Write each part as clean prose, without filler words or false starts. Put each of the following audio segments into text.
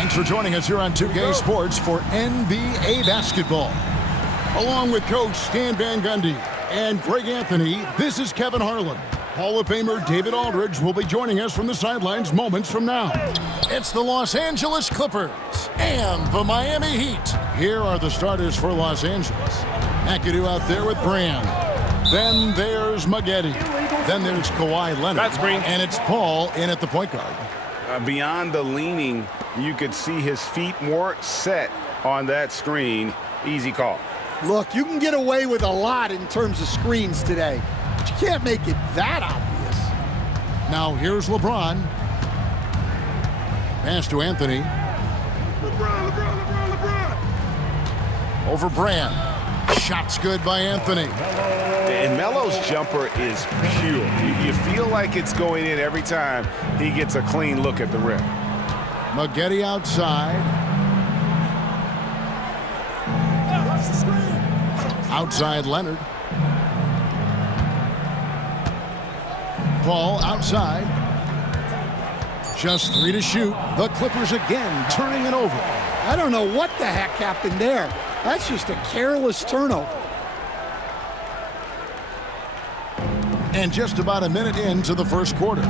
Thanks for joining us here on 2K Sports for NBA basketball. Along with Coach Stan Van Gundy and Greg Anthony, this is Kevin Harlan. Hall of Famer David Aldridge will be joining us from the sidelines moments from now. It's the Los Angeles Clippers and the Miami Heat. Here are the starters for Los Angeles. McAdoo out there with Brand. Then there's Maggette. Then there's Kawhi Leonard. That's green. And it's Paul in at the point guard. Beyond the leaning, you could see his feet more set on that screen. Easy call. Look, you can get away with a lot in terms of screens today, but you can't make it that obvious. Now here's LeBron. Pass to Anthony. LeBron. Over Brand. Shot's good by Anthony. And Melo's jumper is pure. You feel like it's going in every time he gets a clean look at the rim. Maggette outside. Outside Leonard. Paul outside. Just 3 to shoot. The Clippers again turning it over. I don't know what the heck happened there. That's just a careless turnover. And just about a minute into the first quarter.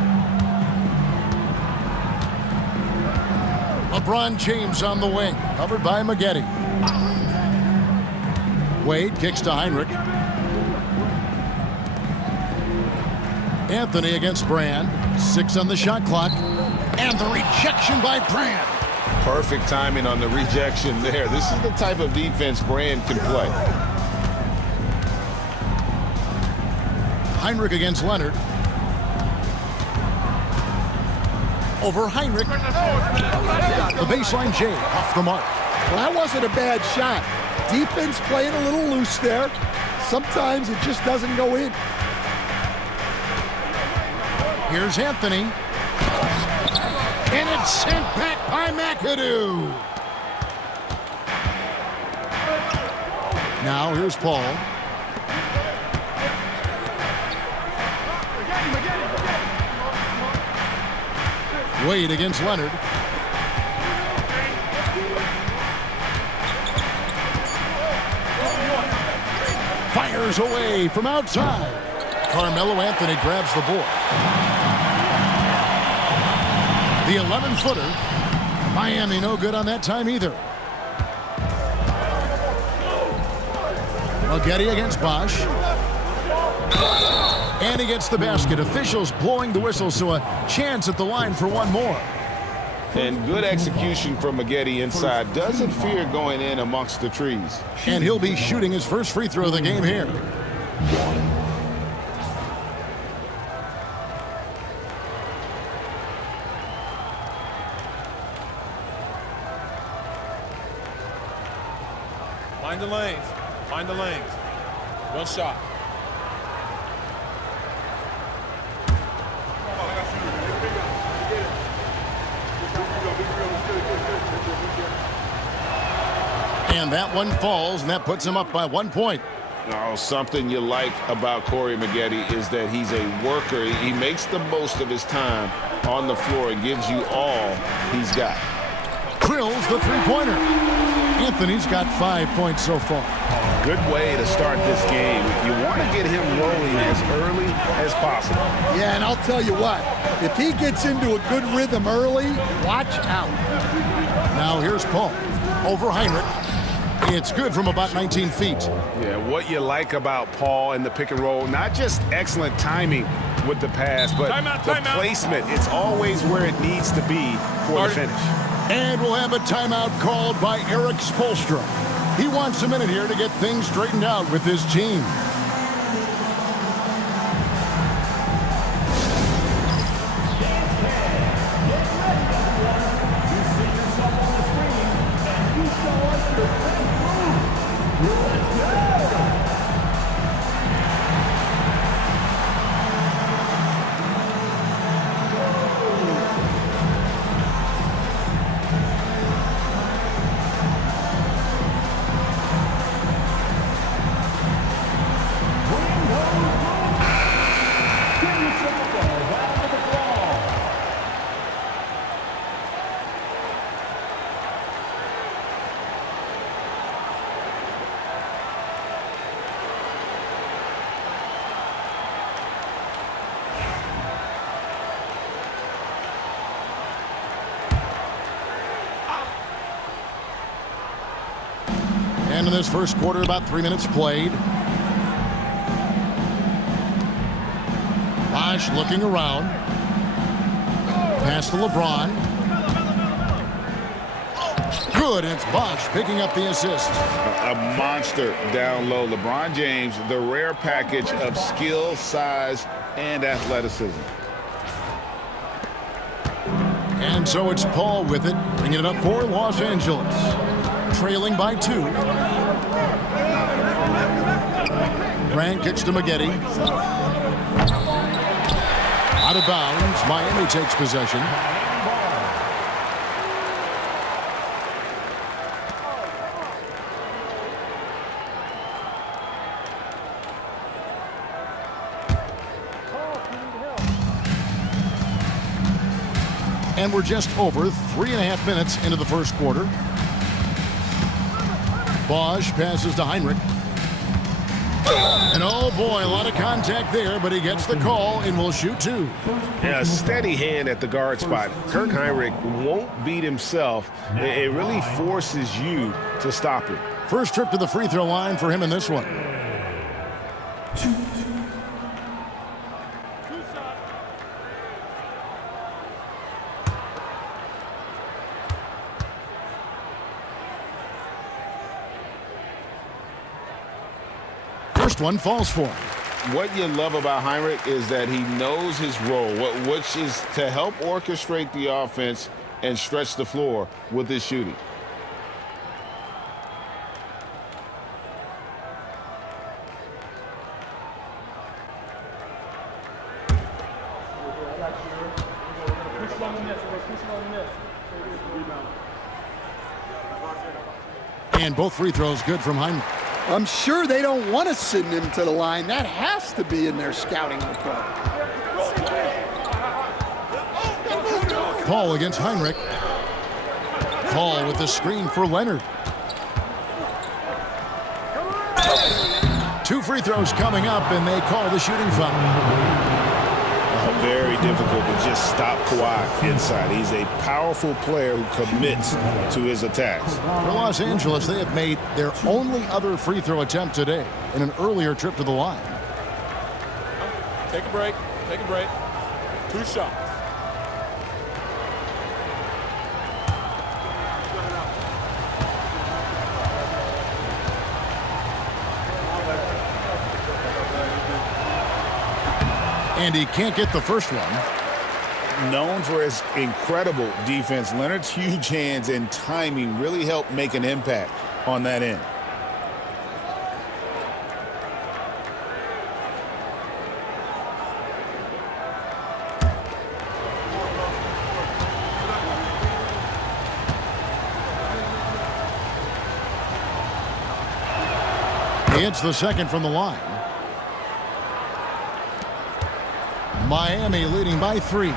LeBron James on the wing, covered by Maggette. Wade kicks to Heinrich. Anthony against Brand. 6 on the shot clock. And the rejection by Brand. Perfect timing on the rejection there. This is the type of defense Brand can play. Heinrich against Leonard. Over Heinrich. The baseline J off the mark. Well, that wasn't a bad shot. Defense playing a little loose there. Sometimes it just doesn't go in. Here's Anthony. And it's sent back by McAdoo. Now here's Paul. Wade against Leonard. Fires away from outside. Carmelo Anthony grabs the board. The 11-footer. Miami no good on that time either. Maggette against Bosch. And he gets the basket. Officials blowing the whistle, so a chance at the line for one more. And good execution from Maggette inside. Doesn't fear going in amongst the trees. And he'll be shooting his first free throw of the game here. Find the lanes. Find the lanes. One shot. And that one falls, and that puts him up by 1 point. Oh, something you like about Corey Maggette is that he's a worker. He makes the most of his time on the floor and gives you all he's got. Drills the three-pointer. Anthony's got 5 points so far. Good way to start this game. You want to get him rolling as early as possible. Yeah, and I'll tell you what, if he gets into a good rhythm early, watch out. Now here's Paul. Over Heinrich. It's good from about 19 feet. Yeah, what you like about Paul and the pick and roll, not just excellent timing with the pass, but the placement. It's always where it needs to be for the finish. And we'll have a timeout called by Eric Spoelstra. He wants a minute here to get things straightened out with his team. And in this first quarter, about 3 minutes played. Bosh looking around. Pass to LeBron. Good, and it's Bosh picking up the assist. A monster down low. LeBron James, the rare package of skill, size, and athleticism. And so it's Paul with it, bringing it up for Los Angeles. Trailing by 2. Grant kicks to Maggette. Out of bounds, Miami takes possession. And we're just over 3.5 minutes into the first quarter. Bosh passes to Hinrich. And oh boy, a lot of contact there, but he gets the call and will shoot 2. Yeah, a steady hand at the guard spot. Kirk Hinrich won't beat himself. It really forces you to stop him. First trip to the free throw line for him in this one. First one falls for him. What you love about Hinrich is that he knows his role, which is to help orchestrate the offense and stretch the floor with his shooting. And both free throws good from Hinrich. I'm sure they don't want to send him to the line. That has to be in their scouting report. Paul against Hinrich. Paul with the screen for Leonard. 2 free throws coming up, and they call the shooting foul. Very difficult to just stop Kawhi inside. He's a powerful player who commits to his attacks. For Los Angeles, they have made their only other free throw attempt today in an earlier trip to the line. Take a break. Take a break. 2 shots. And he can't get the first one. Known for his incredible defense, Leonard's huge hands and timing really helped make an impact on that end. He hits the second from the line. Miami leading by 3.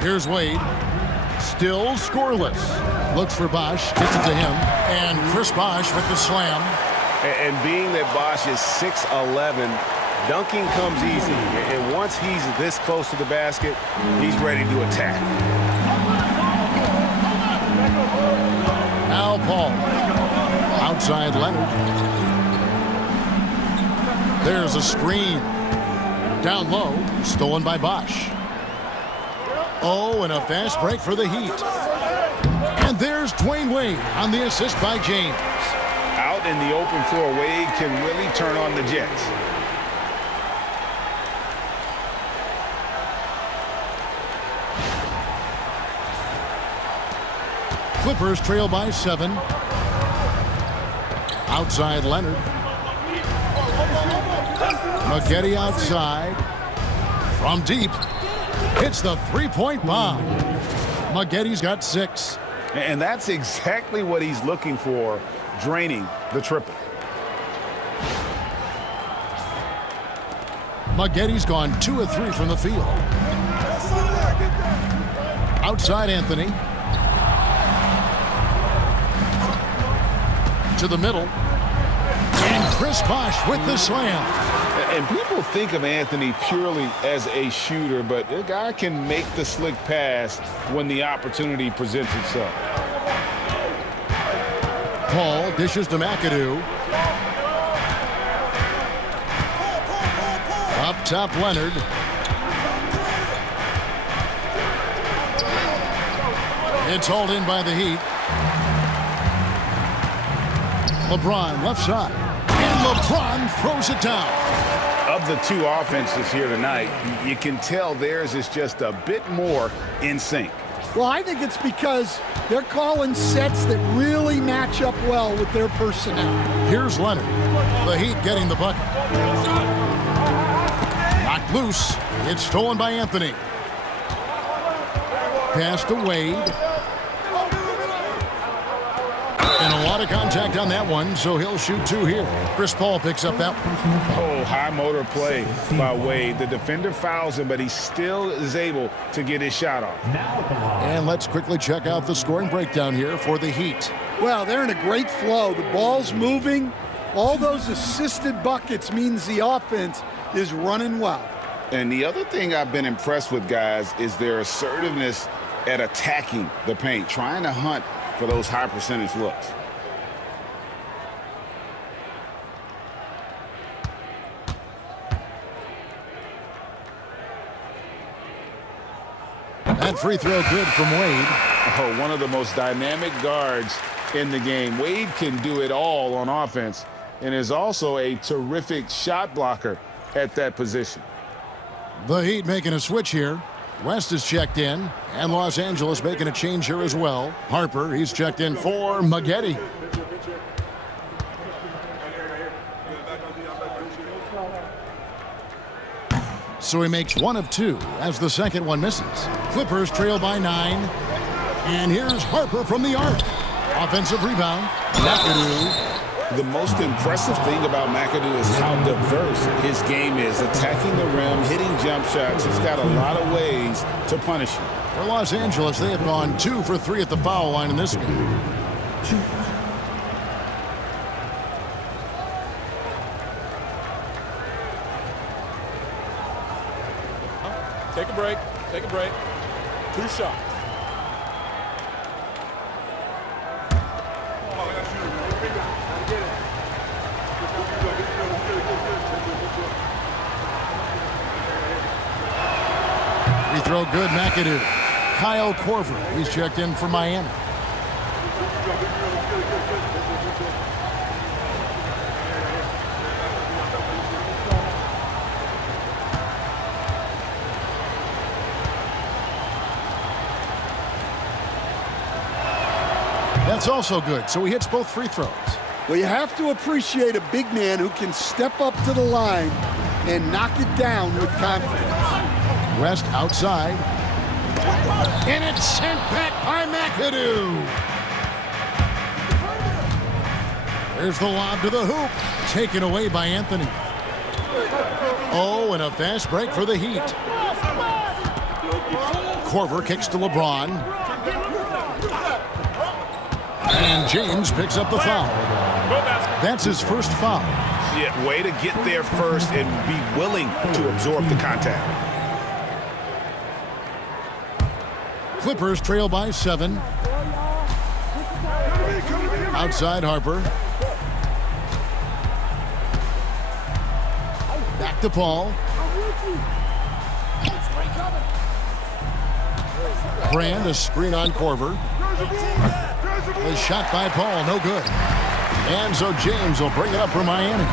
Here's Wade. Still scoreless. Looks for Bosh. Gets it to him. And Chris Bosh with the slam. And being that Bosh is 6'11", dunking comes easy. And once he's this close to the basket, he's ready to attack. Now Paul. Outside Leonard. There's a screen. Down low, stolen by Bosh. Oh, and a fast break for the Heat. And there's Dwayne Wade on the assist by James. Out in the open floor, Wade can really turn on the Jets. Clippers trail by 7. Outside Leonard. Maggette outside. From deep. Hits the three-point bomb. Maggette's got 6. And that's exactly what he's looking for, draining the triple. Maggette's gone 2 of 3 from the field. Outside Anthony. To the middle. And Chris Bosh with the slam. And people think of Anthony purely as a shooter, but the guy can make the slick pass when the opportunity presents itself. Paul dishes to McAdoo. Up top, Leonard. It's hauled in by the Heat. LeBron left side. And LeBron throws it down. Of the two offenses here tonight, you can tell theirs is just a bit more in sync. Well, I think it's because they're calling sets that really match up well with their personnel. Here's Leonard. The Heat getting the bucket. Knocked loose. It's stolen by Anthony. Pass to Wade. And a lot of contact on that one, so he'll shoot two here. Chris Paul picks up that one. Oh, high motor play by Wade. The defender fouls him, but he still is able to get his shot off. And let's quickly check out the scoring breakdown here for the Heat. Well, they're in a great flow. The ball's moving. All those assisted buckets means the offense is running well. And the other thing I've been impressed with, guys, is their assertiveness at attacking the paint, trying to hunt for those high percentage looks. That free throw good from Wade. Oh, one of the most dynamic guards in the game. Wade can do it all on offense and is also a terrific shot blocker at that position. The Heat making a switch here. West is checked in, and Los Angeles making a change here as well. Harper, he's checked in for Maggette. So he makes one of two as the second one misses. Clippers trail by 9. And here's Harper from the arc. Offensive rebound. McAdoo. The most impressive thing about McAdoo is how diverse his game is. Attacking the rim, hitting jump shots. He's got a lot of ways to punish you. For Los Angeles, they have gone 2 for 3 at the foul line in this game. Take a break. Take a break. 2 shots. Free throw good, McAdoo. Kyle Korver, he's checked in for Miami. That's also good, so he hits both free throws. Well, you have to appreciate a big man who can step up to the line and knock it down with confidence. West outside. And it's sent back by McAdoo. There's the lob to the hoop. Taken away by Anthony. Oh, and a fast break for the Heat. Korver kicks to LeBron. And James picks up the foul. That's his first foul. Yeah, way to get there first and be willing to absorb the contact. Clippers trail by 7. Outside Harper. Back to Paul. Brand, a screen on Korver. The shot by Paul, no good. And so James will bring it up for Miami.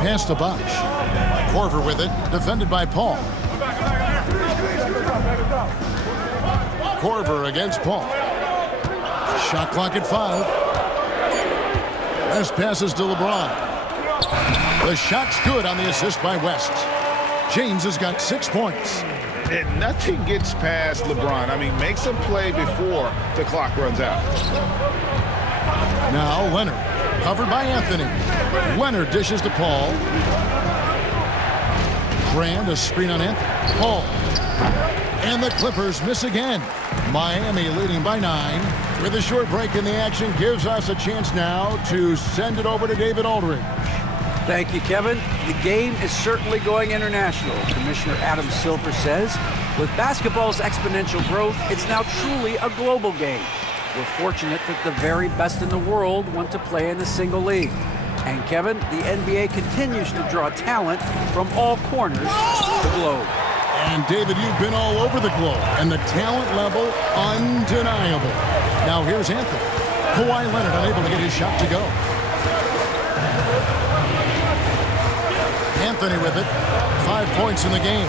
Pass to Bosch. Korver with it, defended by Paul. Korver against Paul. Shot clock at 5. West passes to LeBron. The shot's good on the assist by West. James has got 6 points. And nothing gets past LeBron. I mean, makes a play before the clock runs out. Now Leonard, covered by Anthony. Leonard dishes to Paul. Brand, a screen on Anthony. Paul. And the Clippers miss again. Miami leading by 9. With a short break in the action gives us a chance now to send it over to David Aldridge. Thank you, Kevin. The game is certainly going international. Commissioner Adam Silver says, with basketball's exponential growth, it's now truly a global game. We're fortunate that the very best in the world want to play in a single league. And Kevin, the NBA continues to draw talent from all corners of the globe. And David, you've been all over the globe, and the talent level undeniable. Now here's Anthony. Kawhi Leonard unable to get his shot to go. Anthony with it. 5 points in the game.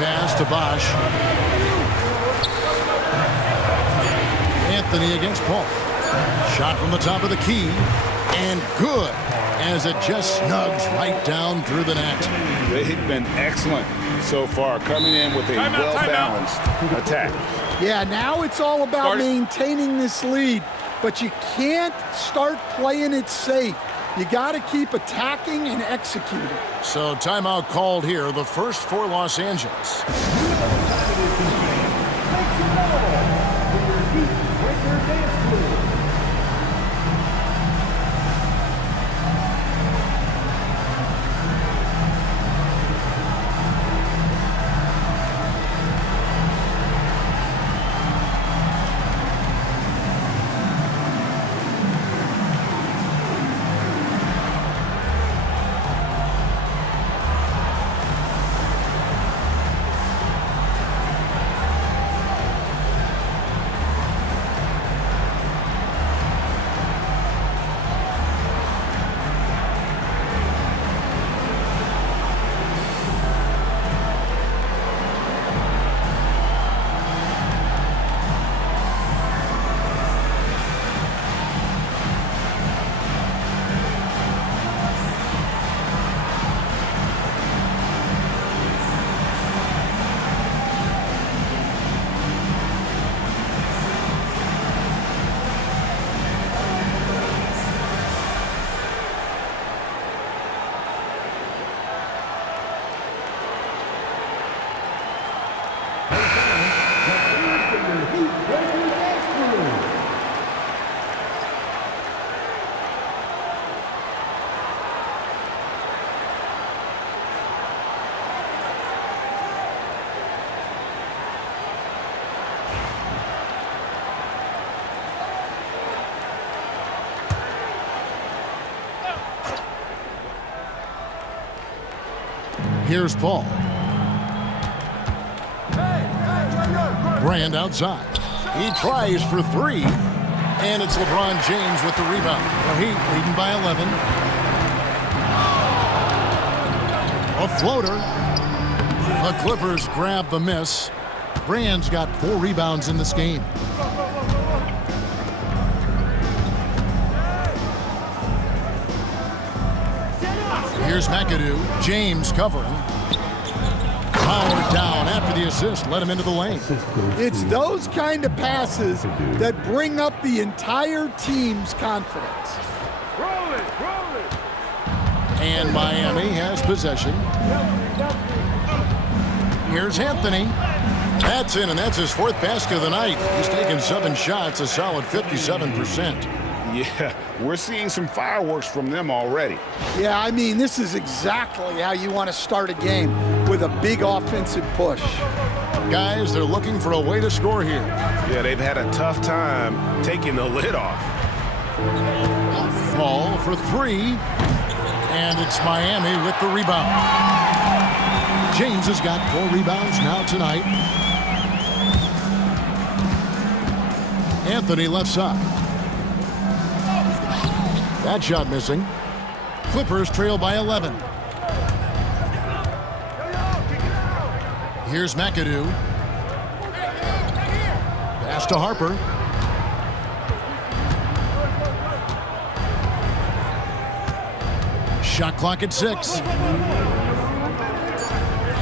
Pass to Bosh. Anthony against Paul. Shot from the top of the key. And good, as it just snugs right down through the net. They've been excellent so far, coming in with a well-balanced attack. Yeah, now it's all about maintaining this lead, but you can't start playing it safe. You got to keep attacking and executing. So timeout called here, the first for Los Angeles. Here's Paul. Brand outside. He tries for three. And it's LeBron James with the rebound. The Heat leading by 11. A floater. The Clippers grab the miss. Brand's got 4 rebounds in this game. Here's McAdoo. James covering. Powered down after the assist. Let him into the lane. It's those kind of passes that bring up the entire team's confidence. Roll it. And Miami has possession. Here's Anthony. That's in, and that's his 4th basket of the night. He's taken 7 shots, a solid 57%. Yeah, we're seeing some fireworks from them already. Yeah, I mean, this is exactly how you want to start a game, with a big offensive push. Guys, they're looking for a way to score here. Yeah, they've had a tough time taking the lid off. Ball for 3. And it's Miami with the rebound. James has got 4 rebounds now tonight. Anthony left side. That shot missing. Clippers trail by 11. Here's McAdoo. Pass to Harper. Shot clock at 6.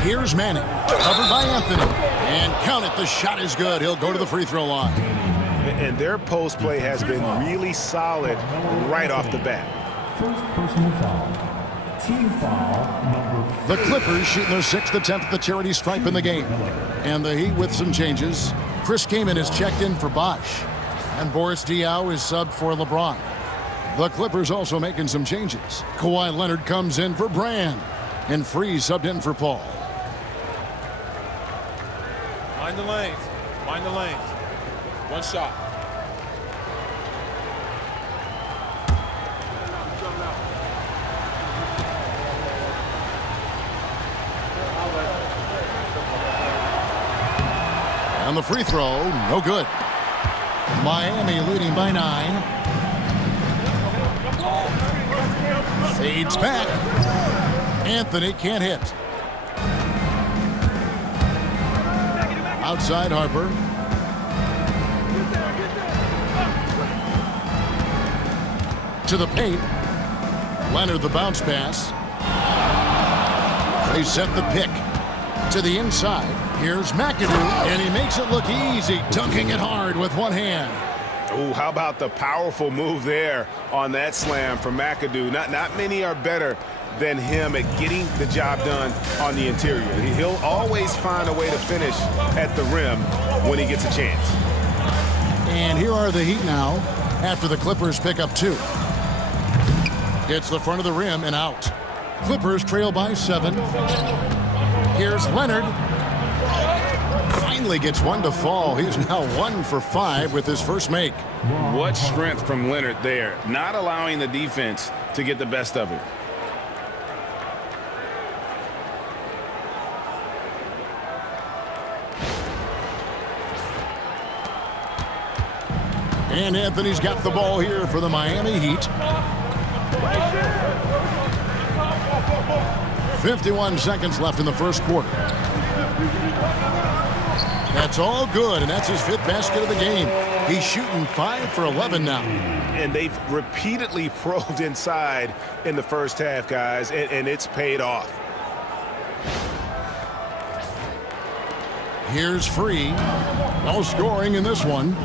Here's Manning. Covered by Anthony. And count it, the shot is good. He'll go to the free throw line. And their post play has been really solid right off the bat. First personal foul. Team foul number 4. The Clippers shooting their 6th attempt at the charity stripe in the game. And the Heat with some changes. Chris Kaman is checked in for Bosh. And Boris Diaw is subbed for LeBron. The Clippers also making some changes. Kawhi Leonard comes in for Brand, and Freeze subbed in for Paul. Mind the lanes. Mind the lanes. One shot. On the free throw, no good. Miami leading by 9. Fades back. Anthony can't hit. Outside Harper. To the paint. Leonard the bounce pass. They set the pick. To the inside. Here's McAdoo, and he makes it look easy, dunking it hard with one hand. Oh, how about the powerful move there on that slam from McAdoo? Not many are better than him at getting the job done on the interior. He'll always find a way to finish at the rim when he gets a chance. And here are the Heat now after the Clippers pick up 2. Hits the front of the rim and out. Clippers trail by 7. Here's Leonard. Finally gets one to fall. He's now 1 for 5 with his first make. What strength from Leonard there, not allowing the defense to get the best of it. And Anthony's got the ball here for the Miami Heat. 51 seconds left in the first quarter. That's all good, and that's his 5th basket of the game. He's shooting 5 for 11 now. And they've repeatedly probed inside in the first half, guys, and it's paid off. Here's Free. No scoring in this one.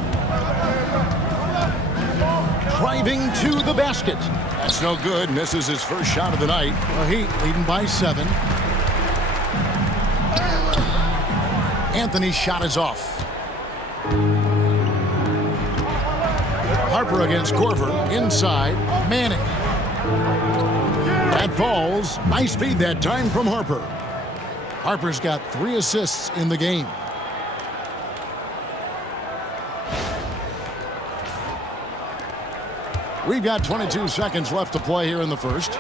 Driving to the basket. That's no good. Misses his first shot of the night. The Heat leading by 7. Anthony's shot is off. Harper against Korver. Inside. Manning. That falls. Nice feed that time from Harper. Harper's got 3 assists in the game. We've got 22 seconds left to play here in the first.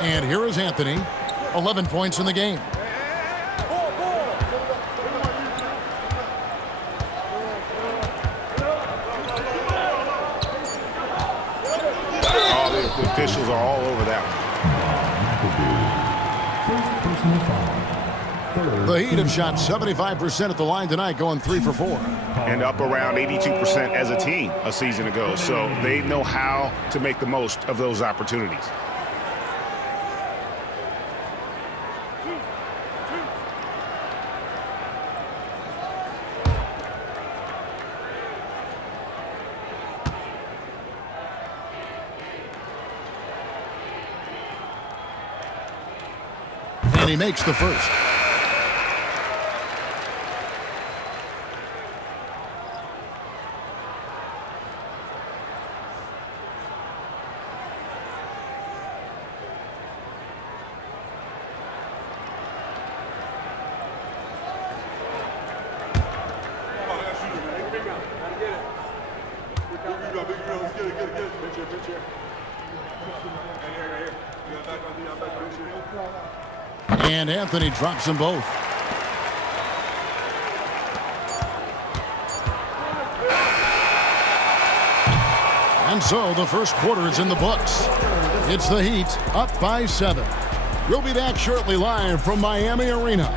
And here is Anthony. 11 points in the game. Oh, the officials are all over that one. The Heat have shot 75% at the line tonight, going 3 for 4. And up around 82% as a team a season ago. So they know how to make the most of those opportunities. And he makes the first. And Anthony drops them both. And so the first quarter is in the books. It's the Heat up by 7. We'll be back shortly live from Miami Arena.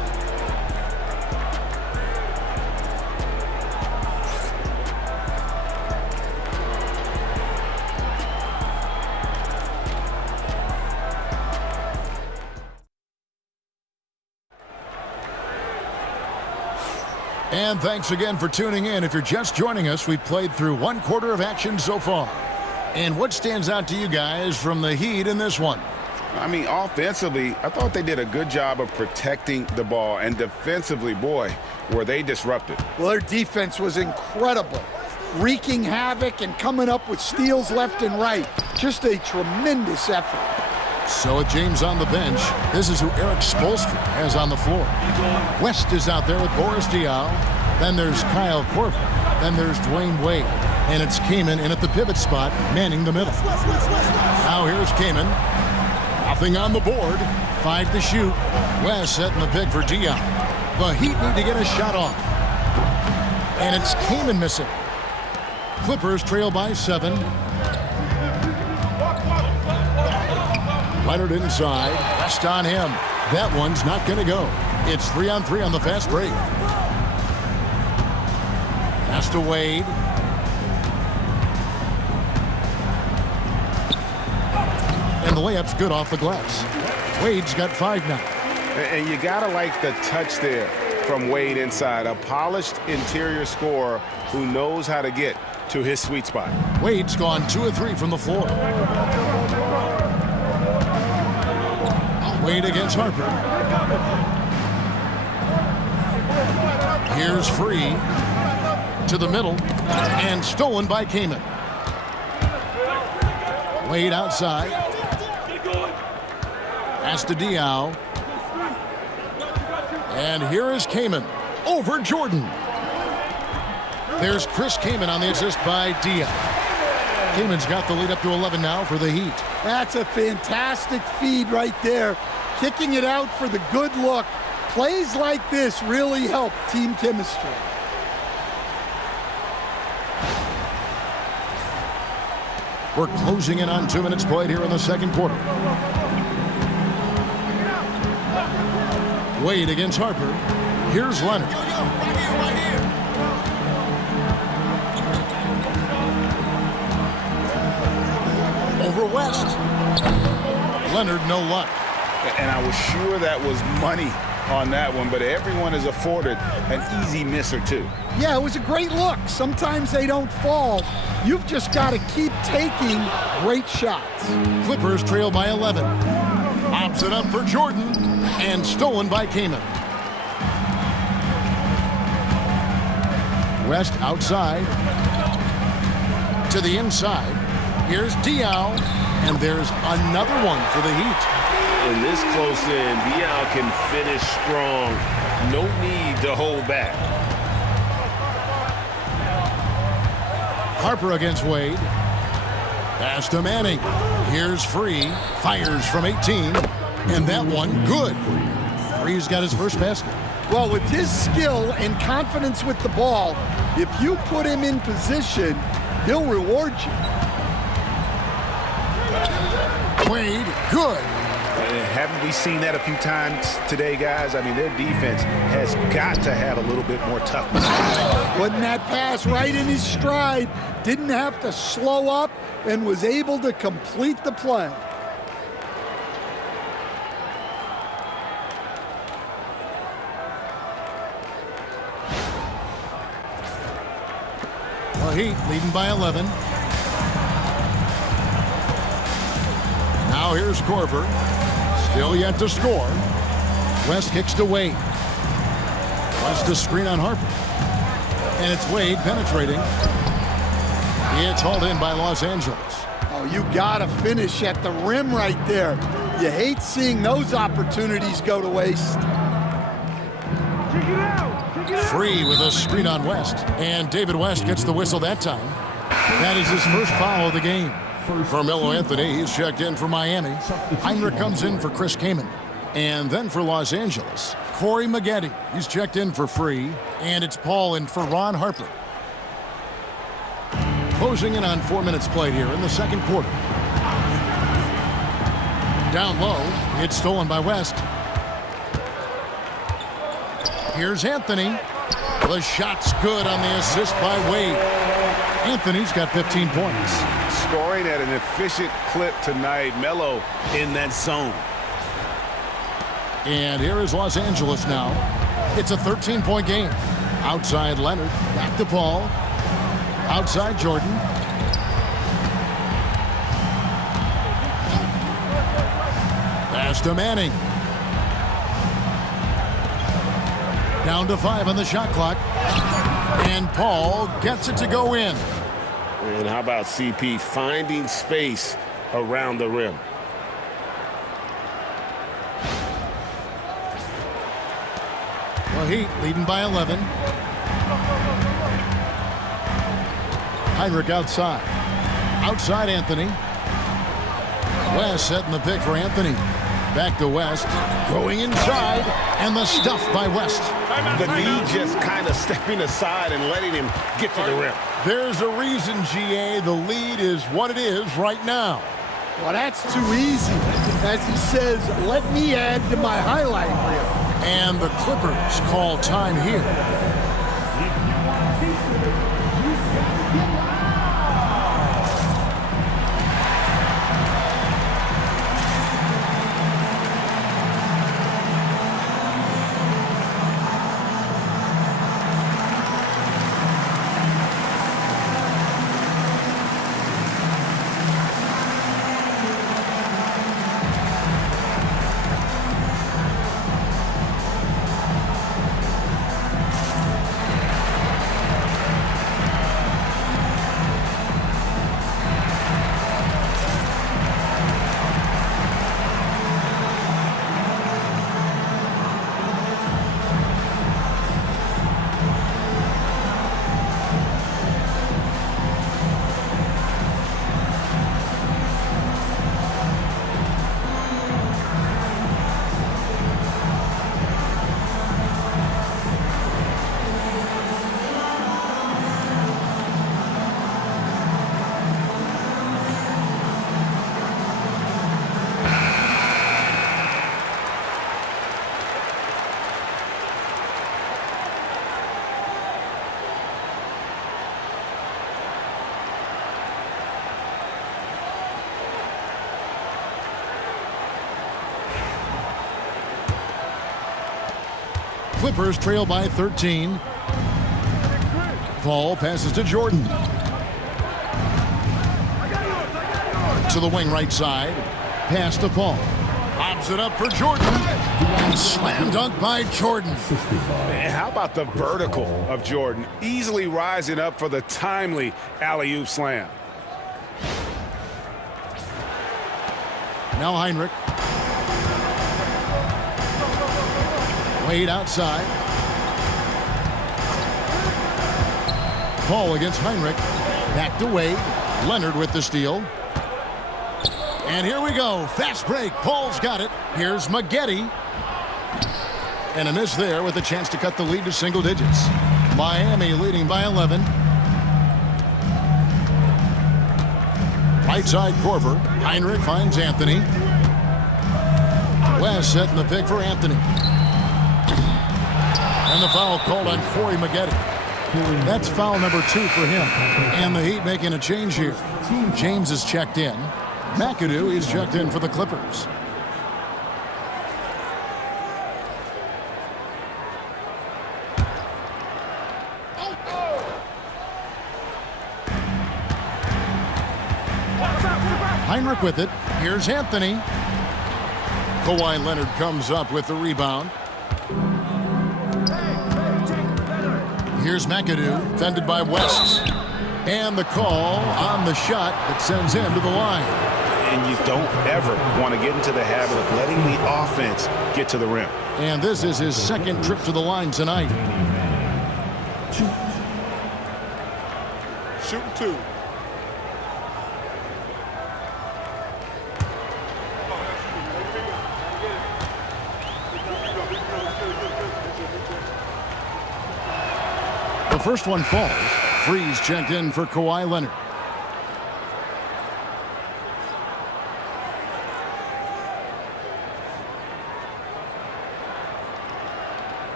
And thanks again for tuning in. If you're just joining us, we've played through 1 quarter of action so far. And what stands out to you guys from the Heat in this one? I mean, offensively, I thought they did a good job of protecting the ball. And defensively, boy, were they disrupted. Well, their defense was incredible. wreaking havoc and coming up with steals left and right. Just a tremendous effort. So with James on the bench, this is who Eric Spoelstra has on the floor. West is out there with Boris Diaw. Then there's Kyle Korver. Then there's Dwayne Wade. And it's Kaman in at the pivot spot, manning the middle. Now here's Kaman. Nothing on the board. 5 to shoot. West setting the pick for Diaw. The Heat need to get a shot off. And it's Kaman missing. Clippers trail by 7. Leonard inside. West on him. That one's not going to go. It's 3-on-3 on the fast break. Pass to Wade. And the layup's good off the glass. Wade's got 5 now. And you got to like the touch there from Wade inside. A polished interior scorer who knows how to get to his sweet spot. Wade's gone 2 of 3 from the floor. Wade against Harper. Here's Free to the middle and stolen by Kaman. Wade outside. Pass to Diaw. And here is Kaman over Jordan. There's Chris Kaman on the assist by Diaw. Kaman's got the lead up to 11 now for the Heat. That's a fantastic feed right there. Kicking it out for the good look. Plays like this really help team chemistry. We're closing in on 2 minutes played here in the second quarter. Wade against Harper. Here's Leonard. Over West. Leonard, no luck. And I was sure that was money on that one, but everyone is afforded an easy miss or two. Yeah, it was a great look. Sometimes they don't fall. You've just got to keep taking great shots. Clippers trail by 11. Pops it up for Jordan and stolen by Kaman. West outside to the inside. Here's Diaw, and there's another one for the Heat. And this close in, Diaw can finish strong. No need to hold back. Harper against Wade. Pass to Manning. Here's Free. Fires from 18. And that one, good. Free's got his first basket. Well, with his skill and confidence with the ball, if you put him in position, he'll reward you. Wade, good. Haven't we seen that a few times today, guys? I mean, their defense has got to have a little bit more toughness. Putting that pass right in his stride. Didn't have to slow up and was able to complete the play. The Heat leading by 11. Now here's Korver. Still yet to score. West kicks to Wade. West to screen on Harper. And it's Wade penetrating. It's hauled in by Los Angeles. Oh, you got to finish at the rim right there. You hate seeing those opportunities go to waste. Free with a screen on West. And David West gets the whistle that time. That is his first foul of the game. Carmelo Anthony, he's checked in for Miami. Heinrich comes in for Chris Kaman. And then for Los Angeles, Corey Maggette, he's checked in for Free. And it's Paul in for Ron Harper. Closing in on 4 minutes played here in the second quarter. Down low, it's stolen by West. Here's Anthony. The shot's good on the assist by Wade. Anthony's got 15 points. Scoring at an efficient clip tonight. Melo in that zone. And here is Los Angeles now. It's a 13-point game. Outside Leonard. Back to Paul. Outside Jordan. Pass to Manning. Down to 5 on the shot clock. And Paul gets it to go in. And how about CP finding space around the rim? The Heat leading by 11. Heinrich outside. Outside Anthony. West setting the pick for Anthony. Back to West. Going inside. And the stuff by West. The knee just kind of stepping aside and letting him get to the rim. There's a reason, GA, the lead is what it is right now. Well, that's too easy. As he says, let me add to my highlight reel. And the Clippers call time here. Clippers trail by 13. Paul passes to Jordan. To the wing right side. Pass to Paul. Lobs it up for Jordan. And slam dunk by Jordan. Man, how about the vertical of Jordan? Easily rising up for the timely alley-oop slam. Now Heinrich. Wade outside. Paul against Heinrich. Back to Wade. Leonard with the steal. And here we go. Fast break. Paul's got it. Here's Maggette. And a miss there with a chance to cut the lead to single digits. Miami leading by 11. Right side Korver. Heinrich finds Anthony. West setting the pick for Anthony. And the foul called on Corey Maggette. That's foul number 2 for him. And the Heat making a change here. James is checked in. McAdoo is checked in for the Clippers. Heinrich with it. Here's Anthony. Kawhi Leonard comes up with the rebound. Here's McAdoo, fended by West. And the call on the shot that sends him to the line. And you don't ever want to get into the habit of letting the offense get to the rim. And this is his second trip to the line tonight. Shooting 2. The first one falls. Freeze checked in for Kawhi Leonard.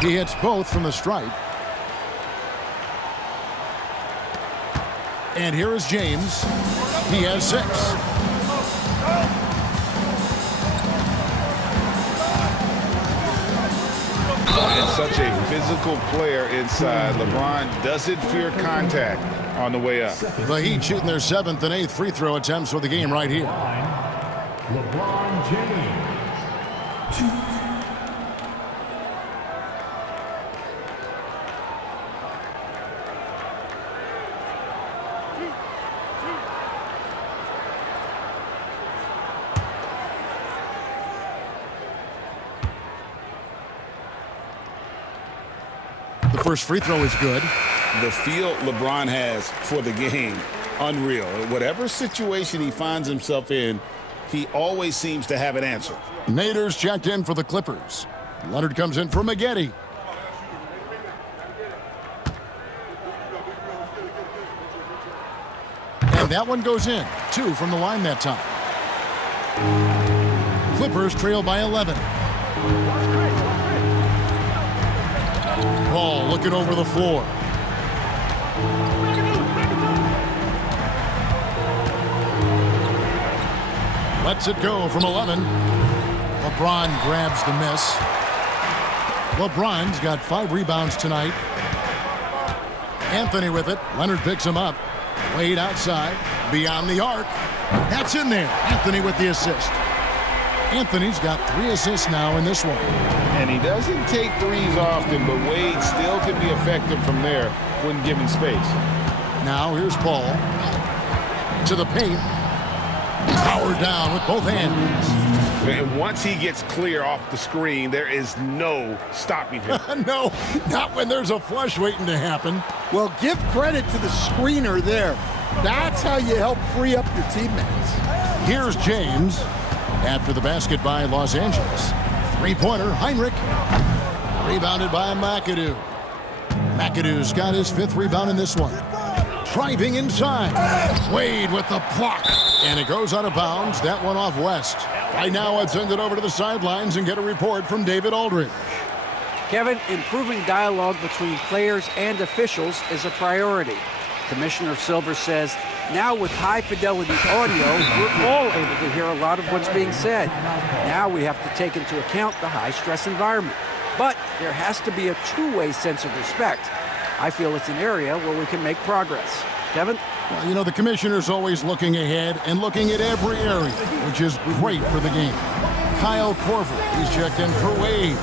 He hits both from the stripe. And here is James. He has 6. And such a physical player inside. LeBron doesn't fear contact on the way up. The Heat shooting their 7th and 8th free throw attempts for the game right here. LeBron James. The first free throw is good. The feel LeBron has for the game, unreal. Whatever situation he finds himself in, he always seems to have an answer. Nader's checked in for the Clippers. Leonard comes in for Maggette. And that one goes in. 2 from the line that time. Clippers trail by 11. Ball looking over the floor. Lets it go from 11. LeBron grabs the miss. LeBron's got 5 rebounds tonight. Anthony with it. Leonard picks him up. Wade outside. Beyond the arc. That's in there. Anthony with the assist. Anthony's got 3 assists now in this one. And he doesn't take threes often, but Wade still can be effective from there when given space. Now here's Paul. To the paint. Powered down with both hands. And once he gets clear off the screen, there is no stopping him. No, not when there's a flush waiting to happen. Well, give credit to the screener there. That's how you help free up your teammates. Here's James. After the basket by Los Angeles. 3-pointer, Heinrich. Rebounded by McAdoo. McAdoo's got his 5th rebound in this one. Driving inside. Wade with the block. And it goes out of bounds. That one off West. Right now, let's send it over to the sidelines and get a report from David Aldridge. Kevin, improving dialogue between players and officials is a priority. Commissioner Silver says, now with high-fidelity audio, we're all able to hear a lot of what's being said. Now we have to take into account the high-stress environment. But there has to be a two-way sense of respect. I feel it's an area where we can make progress. Kevin? Well, you know, the commissioner's always looking ahead and looking at every area, which is great for the game. Kyle Korver, he's checked in for Wade.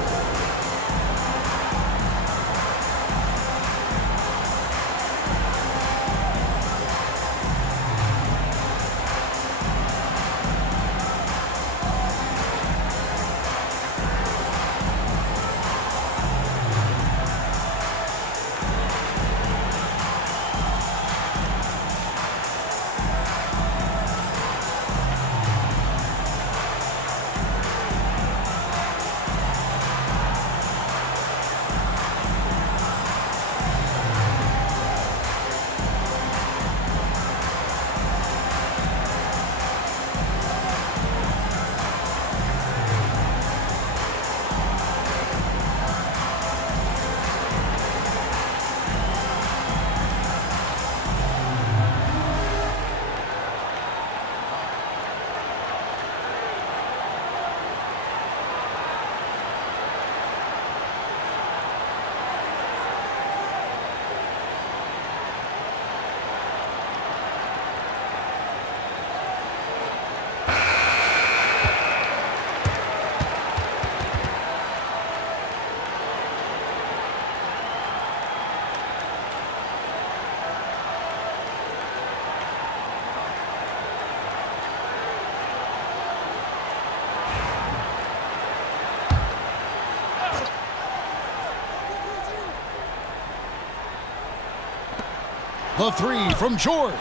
The 3 from George.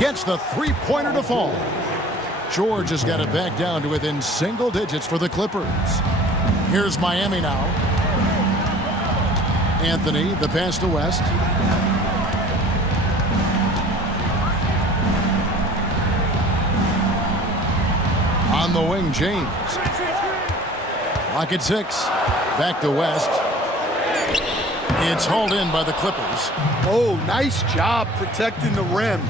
Gets the 3-pointer to fall. George has got it back down to within single digits for the Clippers. Here's Miami now. Anthony, the pass to West. On the wing, James. Clock at 6. Back to West. It's hauled in by the Clippers. Oh, nice job protecting the rim.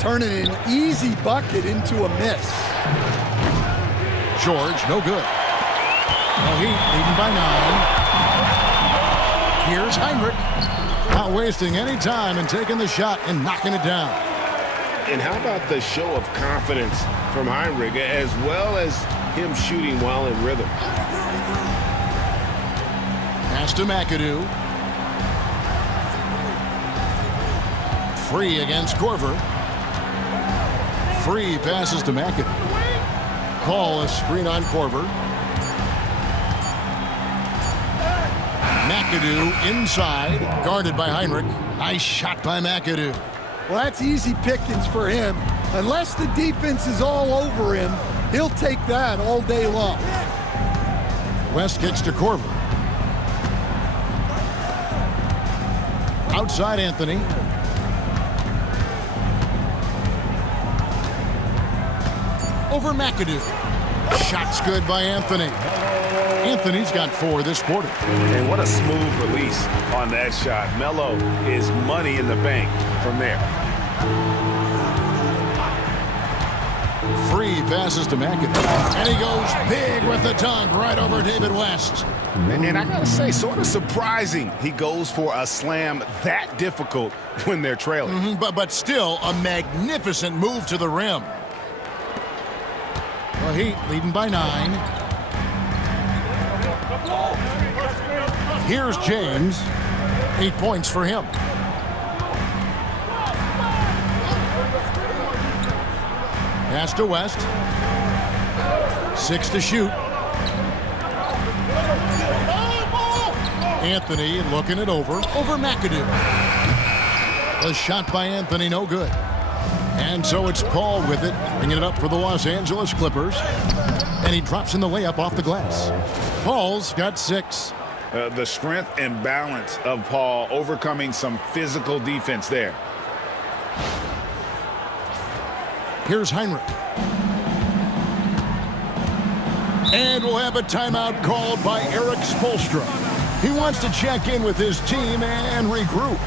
Turning an easy bucket into a miss. George, no good. The Heat leading by 9. Here's Heinrich. Not wasting any time and taking the shot and knocking it down. And how about the show of confidence from Heinrich, as well as him shooting while in rhythm? Pass to McAdoo. Free against Korver. Free passes to McAdoo. Paul, a screen on Korver. McAdoo inside, guarded by Heinrich. Nice shot by McAdoo. Well, that's easy pickings for him. Unless the defense is all over him, he'll take that all day long. West kicks to Korver. Outside Anthony. Over McAdoo. Shot's good by Anthony. Anthony's got 4 this quarter. And what a smooth release on that shot. Melo is money in the bank from there. Free passes to McAdoo. And he goes big with the dunk right over David West. And I gotta say, sort of surprising he goes for a slam that difficult when they're trailing. But still a magnificent move to the rim. The Heat leading by 9. Here's James. 8 points for him. Pass to West. 6 to shoot. Anthony looking it over McAdoo. The shot by Anthony, no good. And so it's Paul with it, bringing it up for the Los Angeles Clippers. And he drops in the layup off the glass. Paul's got 6. The strength and balance of Paul overcoming some physical defense there. Here's Heinrich. And we'll have a timeout called by Eric Spoelstra. He wants to check in with his team and regroup.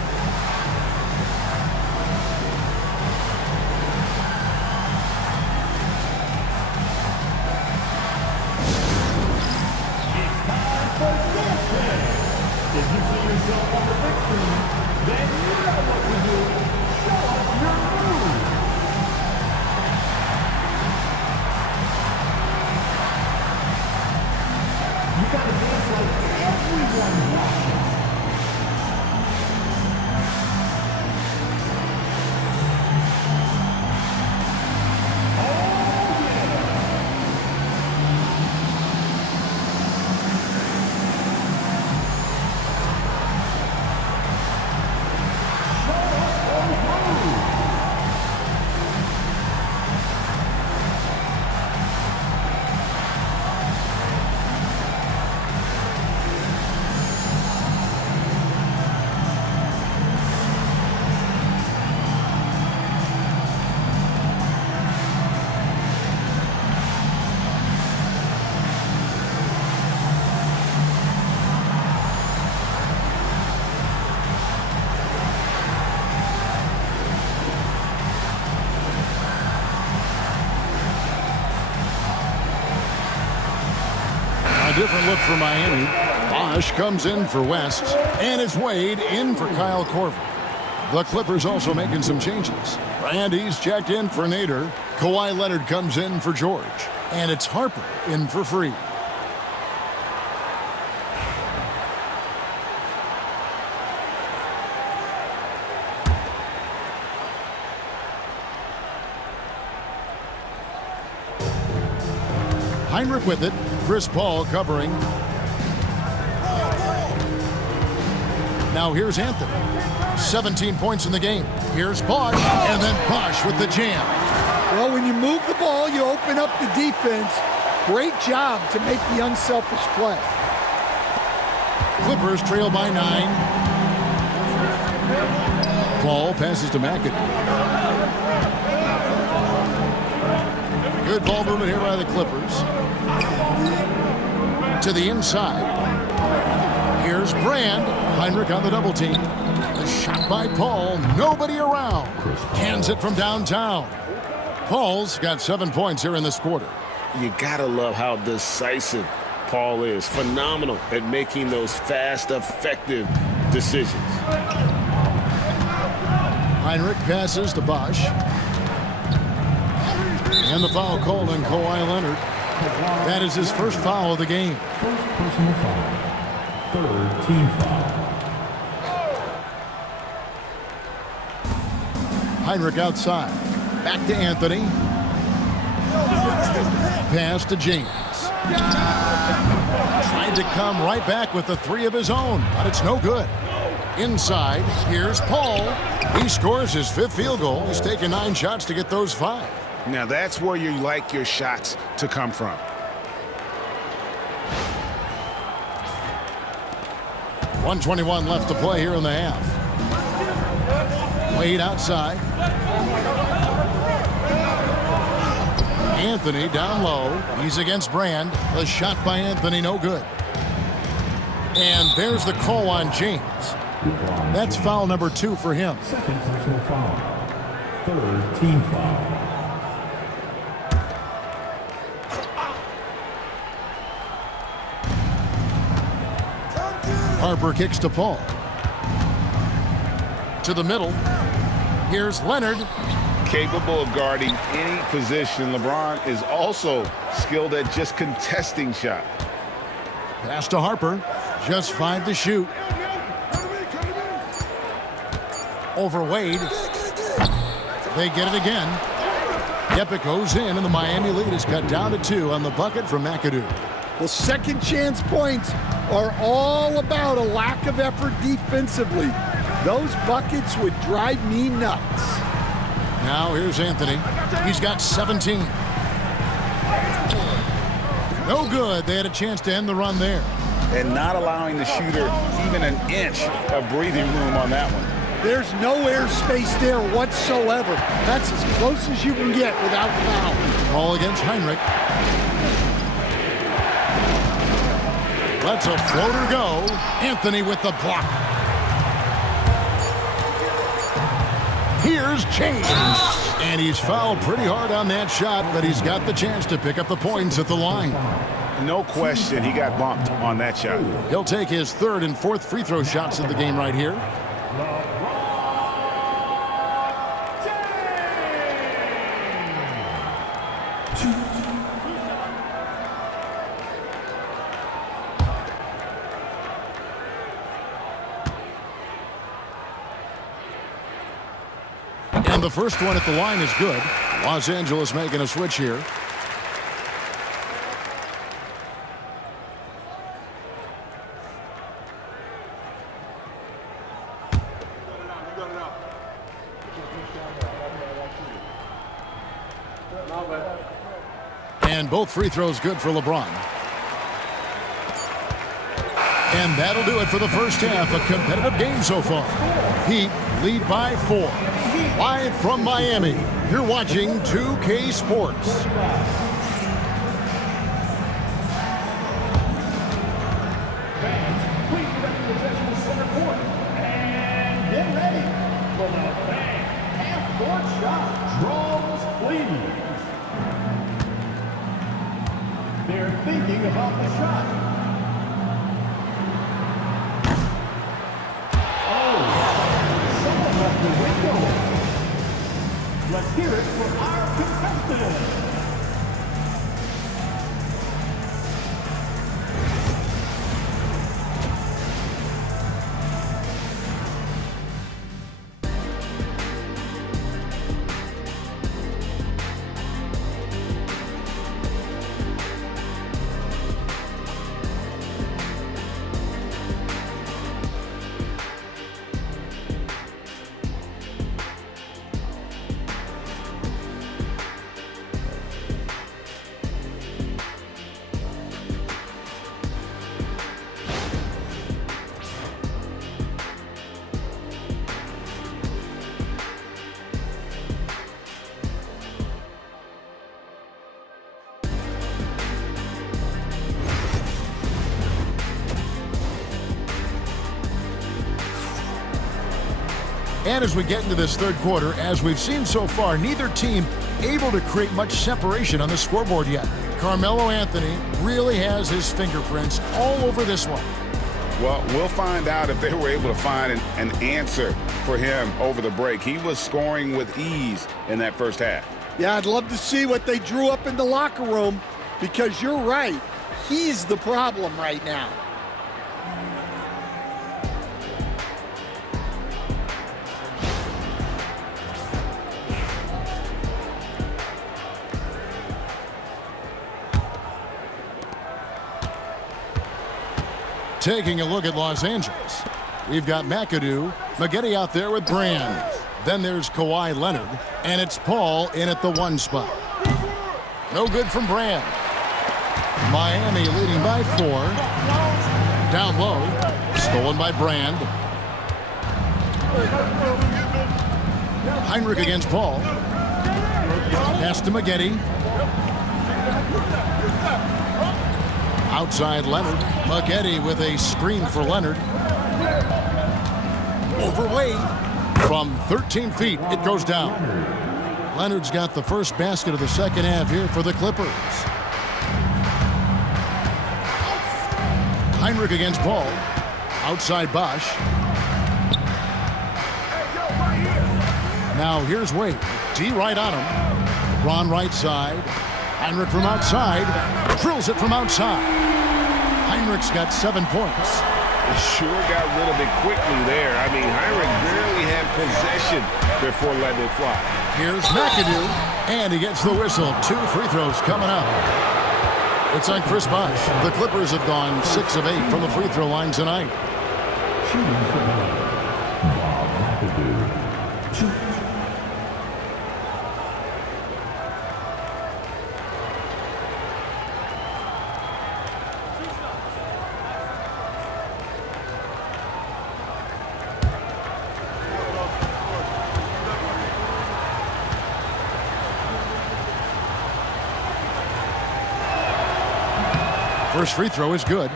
Different look for Miami. Bosch comes in for West, and it's Wade in for Kyle Korver. The Clippers also making some changes. Randy's checked in for Nader. Kawhi Leonard comes in for George, and it's Harper in for Free. Heinrich with it. Chris Paul covering. Now here's Anthony. 17 points in the game. Here's Bosch, and then Bosch with the jam. Well, when you move the ball, you open up the defense. Great job to make the unselfish play. Clippers trail by 9. Paul passes to McAdoo. Good ball movement here by the Clippers. To the inside. Here's Brand. Heinrich on the double team. The shot by Paul. Nobody around. Cans it from downtown. Paul's got 7 points here in this quarter. You gotta love how decisive Paul is. Phenomenal at making those fast, effective decisions. Heinrich passes to Bosch. And the foul called on Kawhi Leonard. That is his first foul of the game. First personal foul. Third team foul. Heinrich outside. Back to Anthony. Pass to James. Trying to come right back with the three of his own, but it's no good. Inside, here's Paul. He scores his 5th field goal. He's taken 9 shots to get those 5. Now that's where you like your shots to come from. .121 left to play here in the half. Wade outside. Anthony down low. He's against Brand. The shot by Anthony, no good. And there's the call on James. That's foul number 2 for him. Second personal foul. Third team foul. Harper kicks to Paul. To the middle. Here's Leonard. Capable of guarding any position. LeBron is also skilled at just contesting shots. Pass to Harper. Just 5 to shoot. Over Wade. They get it again. Yep, it goes in, and the Miami lead is cut down to 2 on the bucket from McAdoo. Well, second chance points are all about a lack of effort defensively. Those buckets would drive me nuts. Now here's Anthony. He's got 17. No good. They had a chance to end the run there. And not allowing the shooter even an inch of breathing room on that one. There's no airspace there whatsoever. That's as close as you can get without foul. Ball against Heinrich. Lets a floater go. Anthony with the block. Here's James. And he's fouled pretty hard on that shot, but he's got the chance to pick up the points at the line. No question, he got bumped on that shot. He'll take his 3rd and 4th free throw shots of the game right here. And the first one at the line is good. Los Angeles making a switch here. And both free throws good for LeBron. And that'll do it for the first half. A competitive game so far. Heat lead by 4. Live from Miami, you're watching 2K Sports. Fans, please direct your attention to center court. And get ready for the fan half-court shot. Draws, please. They're thinking about the shot. Oh, someone left the window. Let's hear it for our contestant. And as we get into this third quarter, as we've seen so far, neither team able to create much separation on the scoreboard yet. Carmelo Anthony really has his fingerprints all over this one. Well, we'll find out if they were able to find an answer for him over the break. He was scoring with ease in that first half. Yeah, I'd love to see what they drew up in the locker room, because you're right. He's the problem right now. Taking a look at Los Angeles, we've got McAdoo, Maggette out there with Brand. Then there's Kawhi Leonard, and it's Paul in at the 1 spot. No good from Brand. Miami leading by 4. Down low, stolen by Brand. Heinrich against Paul. Pass to Maggette. Outside Leonard. Maggette with a screen for Leonard. Overweight. From 13 feet, it goes down. Leonard's got the first basket of the second half here for the Clippers. Heinrich against Paul. Outside Bosch. Now here's Wade. D right on him. LeBron right side. Heinrich from outside. Drills it from outside. Heinrich's got 7 points. Sure got rid of it quickly there. I mean, Heinrich barely had possession before letting it fly. Here's McAdoo, and he gets the whistle. 2 free throws coming up. It's on Chris Bosh. The Clippers have gone 6 of 8 from the free throw line tonight. Shooting for Bob McAdoo. 2. First free throw is good.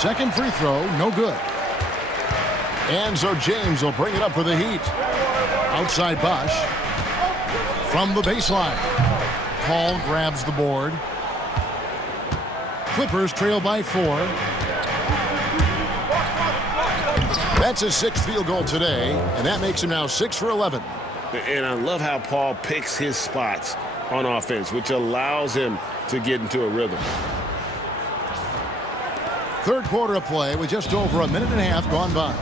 Second free throw, no good. And so James will bring it up for the Heat. Outside Bosch. From the baseline. Paul grabs the board. Clippers trail by 4. That's his 6th field goal today, and that makes him now 6 for 11. And I love how Paul picks his spots on offense, which allows him to get into a rhythm. Third quarter of play with just over a minute and a half gone by.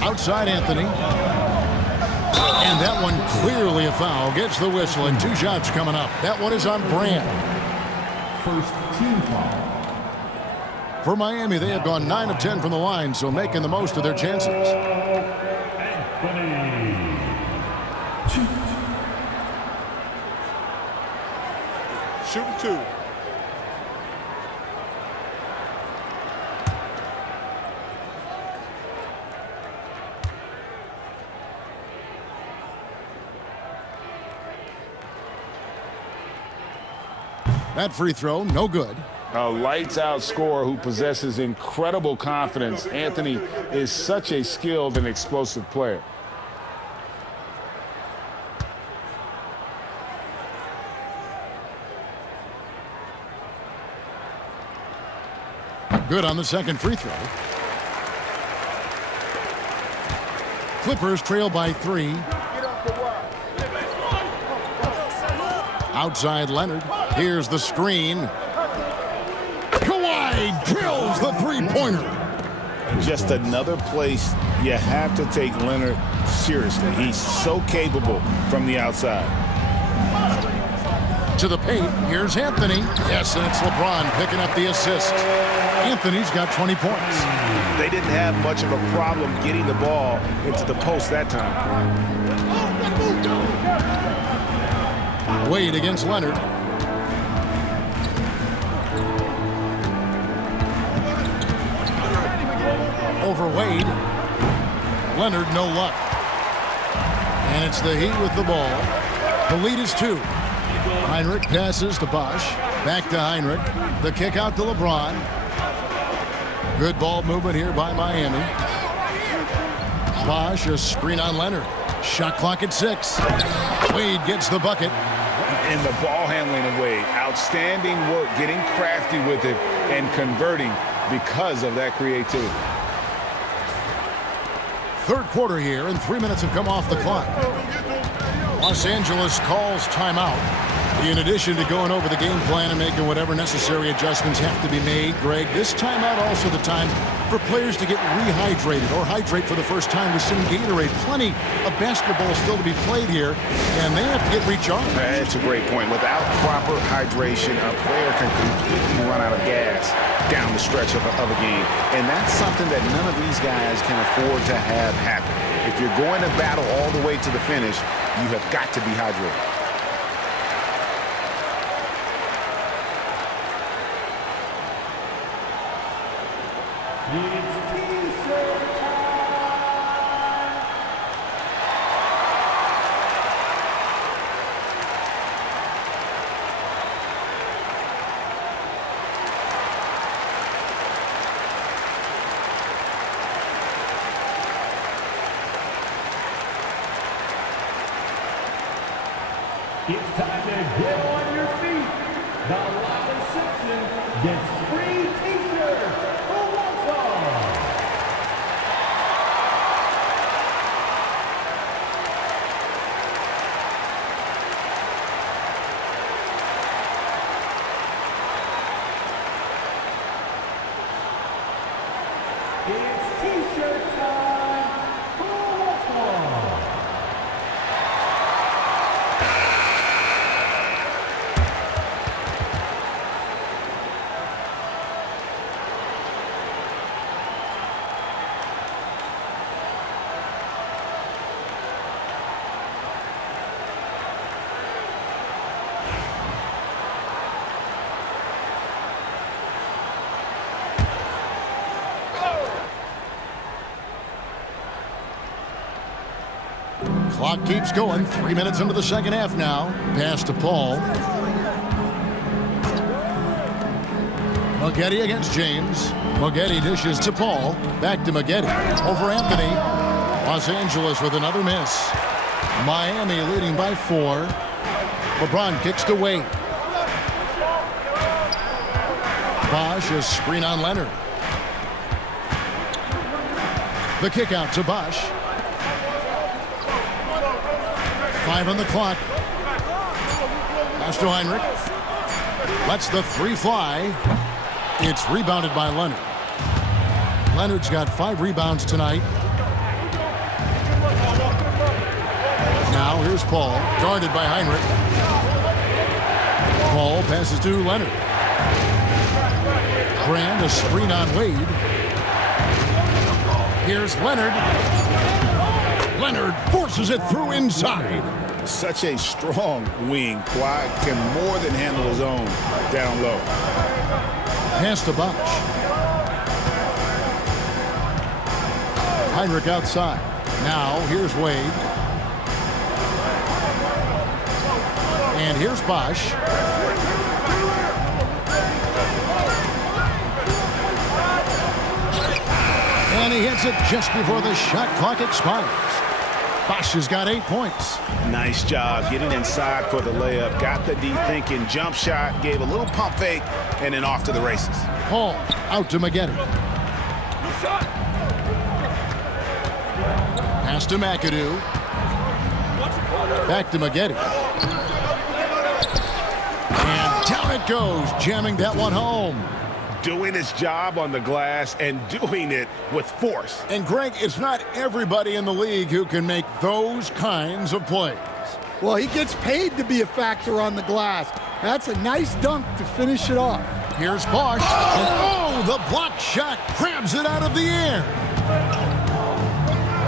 Outside Anthony. And that one clearly a foul. Gets the whistle, and 2 shots coming up. That one is on Brand. First team foul. For Miami, they have gone 9 of 10 from the line, so making the most of their chances. Anthony. 2. Shooting 2. That free throw, no good. A lights-out scorer who possesses incredible confidence. Anthony is such a skilled and explosive player. Good on the second free throw. Clippers trail by 3. Outside Leonard. Here's the screen. Kawhi drills the three-pointer. Just another place you have to take Leonard seriously. He's so capable from the outside. To the paint, here's Anthony. Yes, and it's LeBron picking up the assist. Anthony's got 20 points. They didn't have much of a problem getting the ball into the post that time. Wade against over Wade. Leonard, no luck. And it's the Heat with the ball. The lead is 2. Heinrich passes to Bosch. Back to Heinrich. The kick out to LeBron. Good ball movement here by Miami. Bosch, a screen on Leonard. Shot clock at 6. Wade gets the bucket. And the ball handling of Wade. Outstanding work, getting crafty with it and converting because of that creativity. Third quarter here, and 3 minutes have come off the clock. Los Angeles calls timeout. In addition to going over the game plan and making whatever necessary adjustments have to be made, Greg, this timeout also the time for players to get rehydrated or hydrate for the first time with some Gatorade. Plenty of basketball still to be played here, and they have to get recharged. That's a great point. Without proper hydration, a player can completely run out of gas down the stretch of a game. And that's something that none of these guys can afford to have happen. If you're going to battle all the way to the finish, you have got to be hydrated. It's T-shirt time. It's time to get on your feet. The loudest section gets free T-shirts. Who wants one? It's T-shirt time. Who wants one? Clock keeps going. 3 minutes into the second half now. Pass to Paul. Maggette against James. Maggette dishes to Paul. Back to Maggette. Over Anthony. Los Angeles with another miss. Miami leading by 4. LeBron kicks to Wade. Bosch, a screen on Leonard. The kick out to Bosch. 5 on the clock. Pass to Heinrich. Lets the 3 fly. It's rebounded by Leonard. Leonard's got 5 rebounds tonight. Now here's Paul, guarded by Heinrich. Paul passes to Leonard. Brand, a screen on Wade. Here's Leonard. Leonard forces it through inside. Such a strong wing. Kawhi can more than handle his own down low. Pass to Bosch. Heinrich outside. Now here's Wade. And here's Bosch. And he hits it just before the shot clock expires. Bosch has got 8 points. Nice job getting inside for the layup. Got the D-thinking jump shot, gave a little pump fake, and then off to the races. Paul out to Maggette. Pass to McAdoo. Back to Maggette. And down it goes, jamming that one home. Doing his job on the glass and doing it with force. And Greg, it's not everybody in the league who can make those kinds of plays. Well, he gets paid to be a factor on the glass. That's a nice dunk to finish it off. Here's Bosch. And oh, the block shot grabs it out of the air.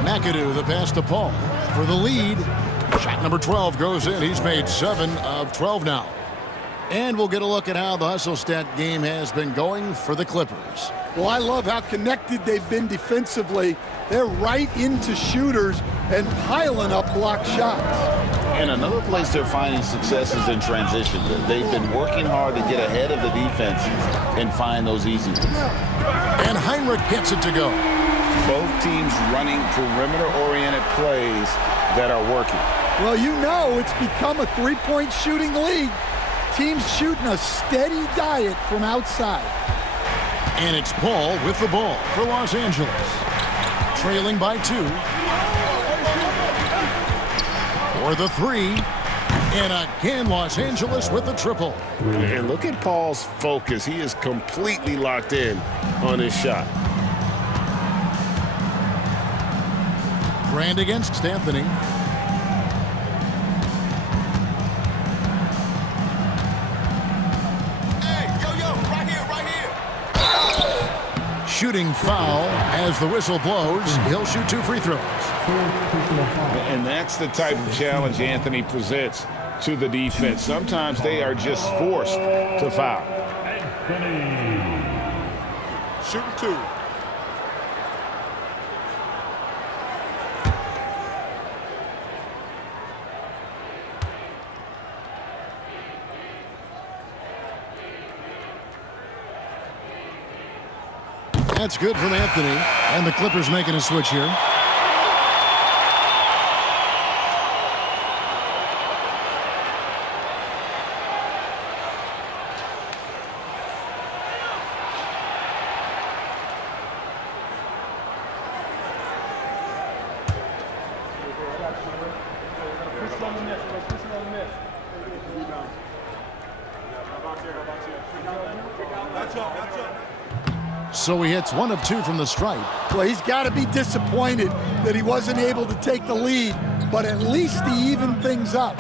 McAdoo, the pass to Paul for the lead. Shot number 12 goes in. He's made 7 of 12 now. And we'll get a look at how the hustle stat game has been going for the Clippers. Well, I love how connected they've been defensively. They're right into shooters and piling up block shots. And another place they're finding success is in transition. They've been working hard to get ahead of the defense and find those easy ones. And Hinrich gets it to go. Both teams running perimeter-oriented plays that are working. Well, you know it's become a three-point shooting league. Teams shooting a steady diet from outside. And it's Paul with the ball for Los Angeles. Trailing by 2. For the 3. And again, Los Angeles with the triple. And look at Paul's focus. He is completely locked in on his shot. Grant against Anthony. Shooting foul as the whistle blows. He'll shoot 2 free throws. And that's the type of challenge Anthony presents to the defense. Sometimes they are just forced to foul. Shooting 2. That's good from Anthony. And the Clippers making a switch here. So he hits 1 of 2 from the stripe. Well, he's got to be disappointed that he wasn't able to take the lead, but at least he evened things up.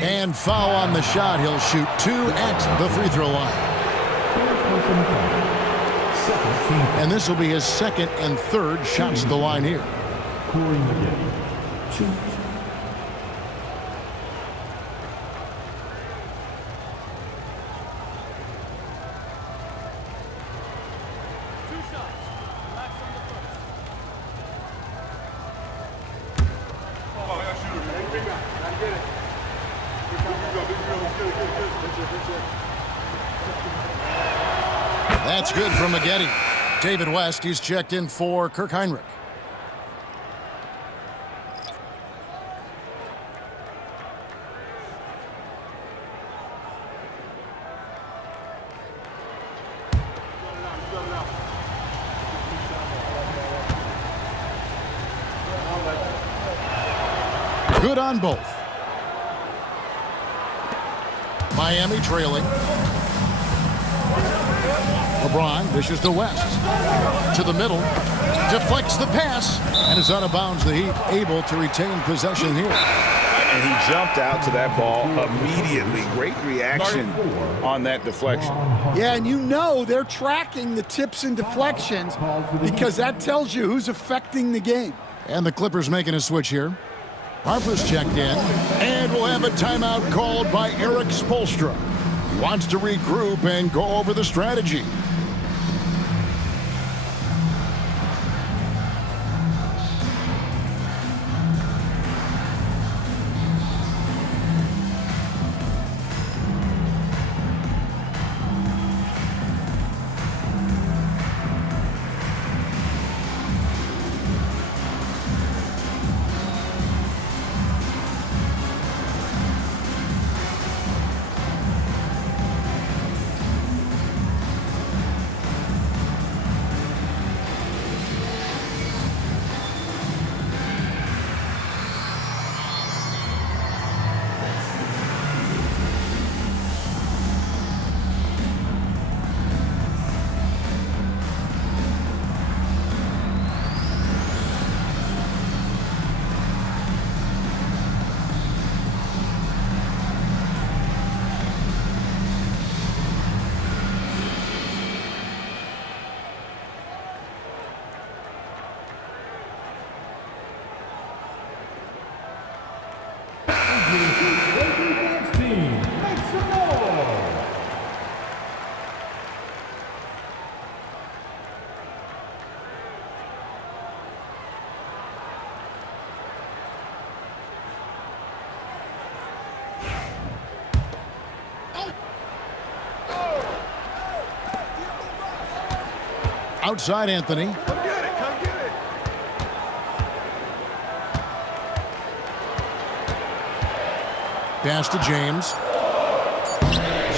And foul on the shot. He'll shoot 2 at the free throw line. And this will be his 2nd and 3rd shots at the line here. That's good from Maggette. David West, he's checked in for Kirk Hinrich. Good on both. Miami trailing. LeBron dishes to West. To the middle. Deflects the pass. And is out of bounds. The Heat able to retain possession here. And he jumped out to that ball immediately. Great reaction on that deflection. Yeah, and you know they're tracking the tips and deflections because that tells you who's affecting the game. And the Clippers making a switch here. Harper's checked in. And we'll have a timeout called by Eric Spoelstra. He wants to regroup and go over the strategy. Outside Anthony. Come get it, come get it. Pass to James.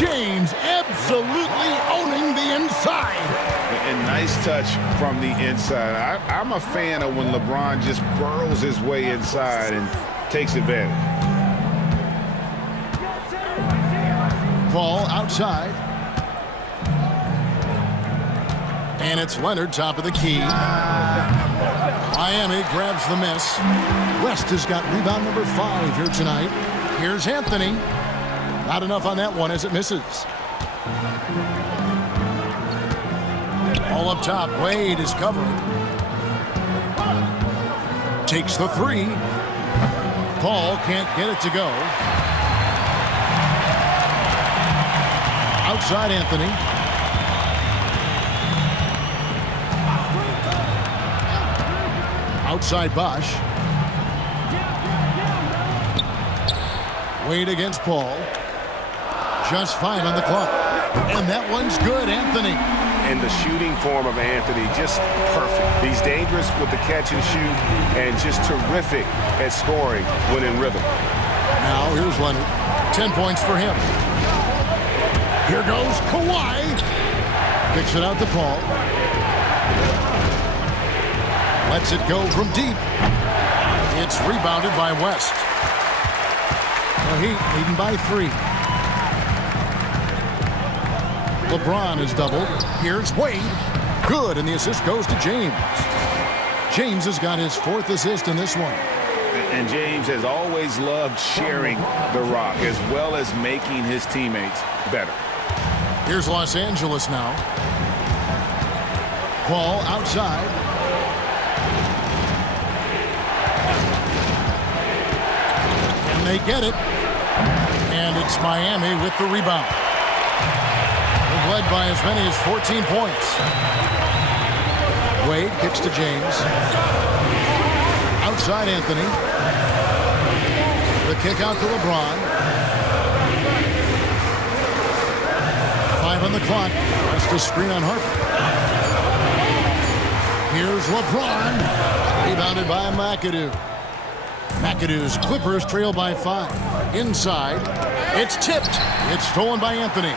James absolutely owning the inside. And nice touch from the inside. I'm a fan of when LeBron just burrows his way inside and takes advantage. Paul outside. And it's Leonard, top of the key. Miami grabs the miss. West has got rebound number 5 here tonight. Here's Anthony. Not enough on that one as it misses. All up top. Wade is covering. Takes the 3. Paul can't get it to go. Outside Anthony. Outside Bosch. Wade against Paul. Just 5 on the clock. And that one's good, Anthony. And the shooting form of Anthony, just perfect. He's dangerous with the catch and shoot and just terrific at scoring when in rhythm. Now here's Leonard. 10 points for him. Here goes Kawhi. Kicks it out to Paul. Lets it go from deep. It's rebounded by West. The Heat leading by 3. LeBron is doubled. Here's Wade. Good, and the assist goes to James. James has got his 4th assist in this one. And James has always loved sharing the rock as well as making his teammates better. Here's Los Angeles now. Paul outside. And they get it. And it's Miami with the rebound. They've led by as many as 14 points. Wade kicks to James. Outside Anthony. The kick out to LeBron. 5 on the clock. West to screen on Harper. Here's LeBron. Rebounded by McAdoo. McAdoo's Clippers trail by 5. Inside. It's tipped. It's stolen by Anthony.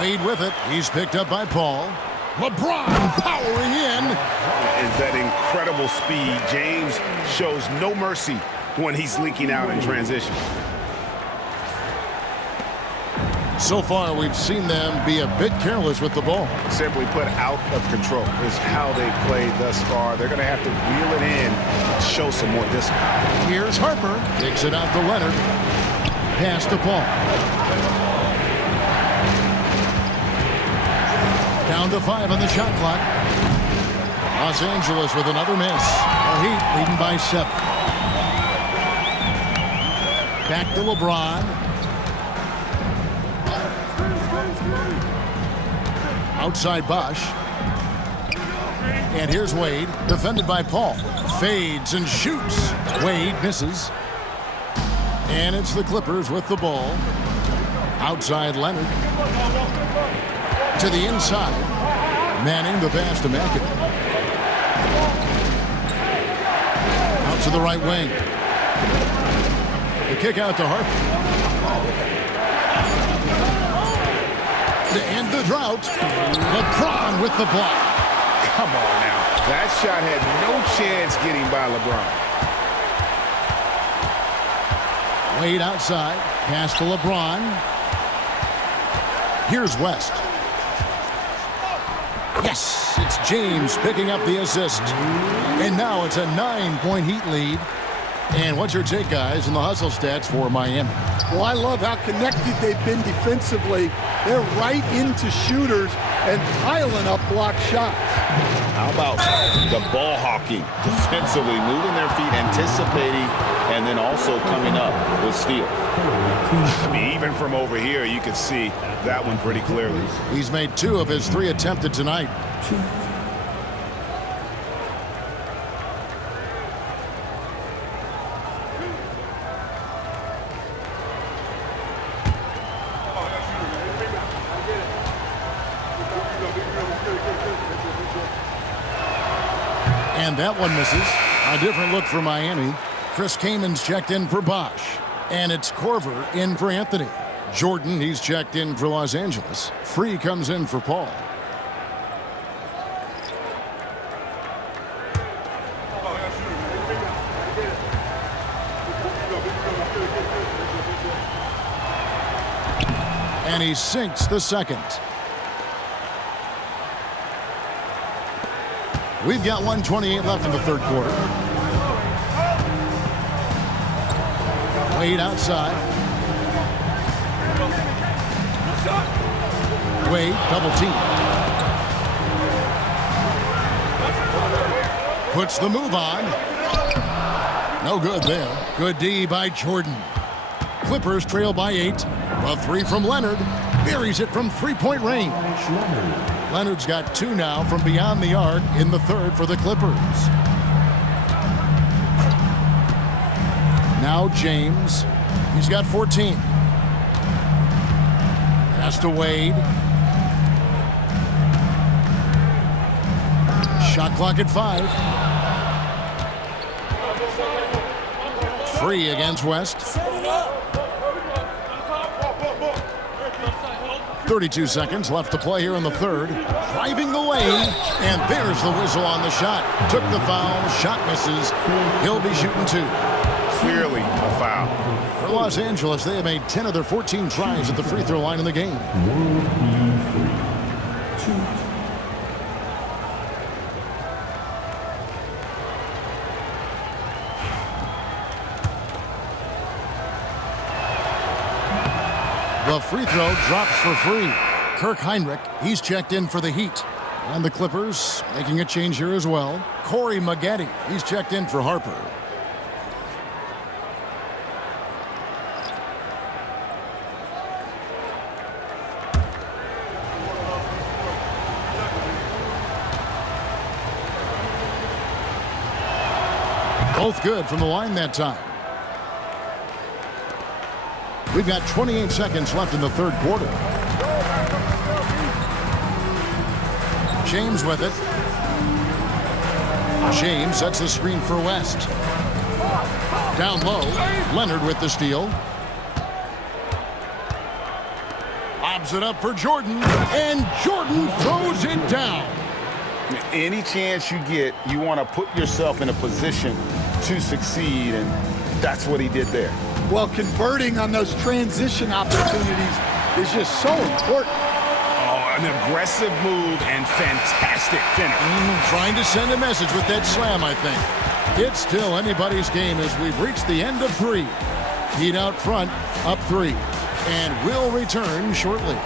Wade with it. He's picked up by Paul. LeBron powering in. And that incredible speed. James shows no mercy when he's leaking out in transition. So far, we've seen them be a bit careless with the ball. Simply put, out of control is how they've played thus far. They're going to have to reel it in and show some more discipline. Here's Harper. Takes it out to Leonard. Pass to Paul. Down to 5 on the shot clock. Los Angeles with another miss. The Heat leading by 7. Back to LeBron. Outside Bosch. And here's Wade, defended by Paul. Fades and shoots. Wade misses. And it's the Clippers with the ball. Outside Leonard. To the inside. Manning the pass to McAdoo. Out to the right wing. The kick out to Harper. To end the drought, LeBron with the block. Come on now. That shot had no chance getting by LeBron. Wade outside. Pass to LeBron. Here's West. Yes, it's James picking up the assist. And now it's a 9-point Heat lead. And what's your take, guys, in the hustle stats for Miami? Well, I love how connected they've been defensively. They're right into shooters and piling up block shots. How about the ball hawking defensively, moving their feet, anticipating, and then also coming up with steal. I mean, even from over here, you can see that one pretty clearly. He's made 2 of his 3 attempted tonight. And that one misses. A different look for Miami. Chris Kamen's checked in for Bosch. And it's Corver in for Anthony. Jordan, he's checked in for Los Angeles. Free comes in for Paul. And he sinks the second. We've got 1:28 left in the third quarter. Wade outside. Wade double team. Puts the move on. No good there. Good D by Jordan. Clippers trail by 8. A three from Leonard. Buries it from three-point range. Leonard's got 2 now from beyond the arc in the third for the Clippers. Now James. He's got 14. Pass to Wade. Shot clock at 5. Free against West. 32 seconds left to play here in the third. Driving the lane, and there's the whistle on the shot. Took the foul, shot misses. He'll be shooting 2. Clearly a foul. For Los Angeles, they have made 10 of their 14 tries at the free throw line in the game. The free throw drops for free. Kirk Heinrich, he's checked in for the Heat. And the Clippers making a change here as well. Corey Maggette, he's checked in for Harper. Both good from the line that time. We've got 28 seconds left in the third quarter. James with it. James sets the screen for West. Down low, Leonard with the steal. Lobs it up for Jordan, and Jordan throws it down. Any chance you get, you want to put yourself in a position to succeed, and that's what he did there. Well, converting on those transition opportunities is just so important. Oh, an aggressive move and fantastic finish. Trying to send a message with that slam, I think. It's still anybody's game as we've reached the end of 3. Heat out front, up 3. And we'll return shortly.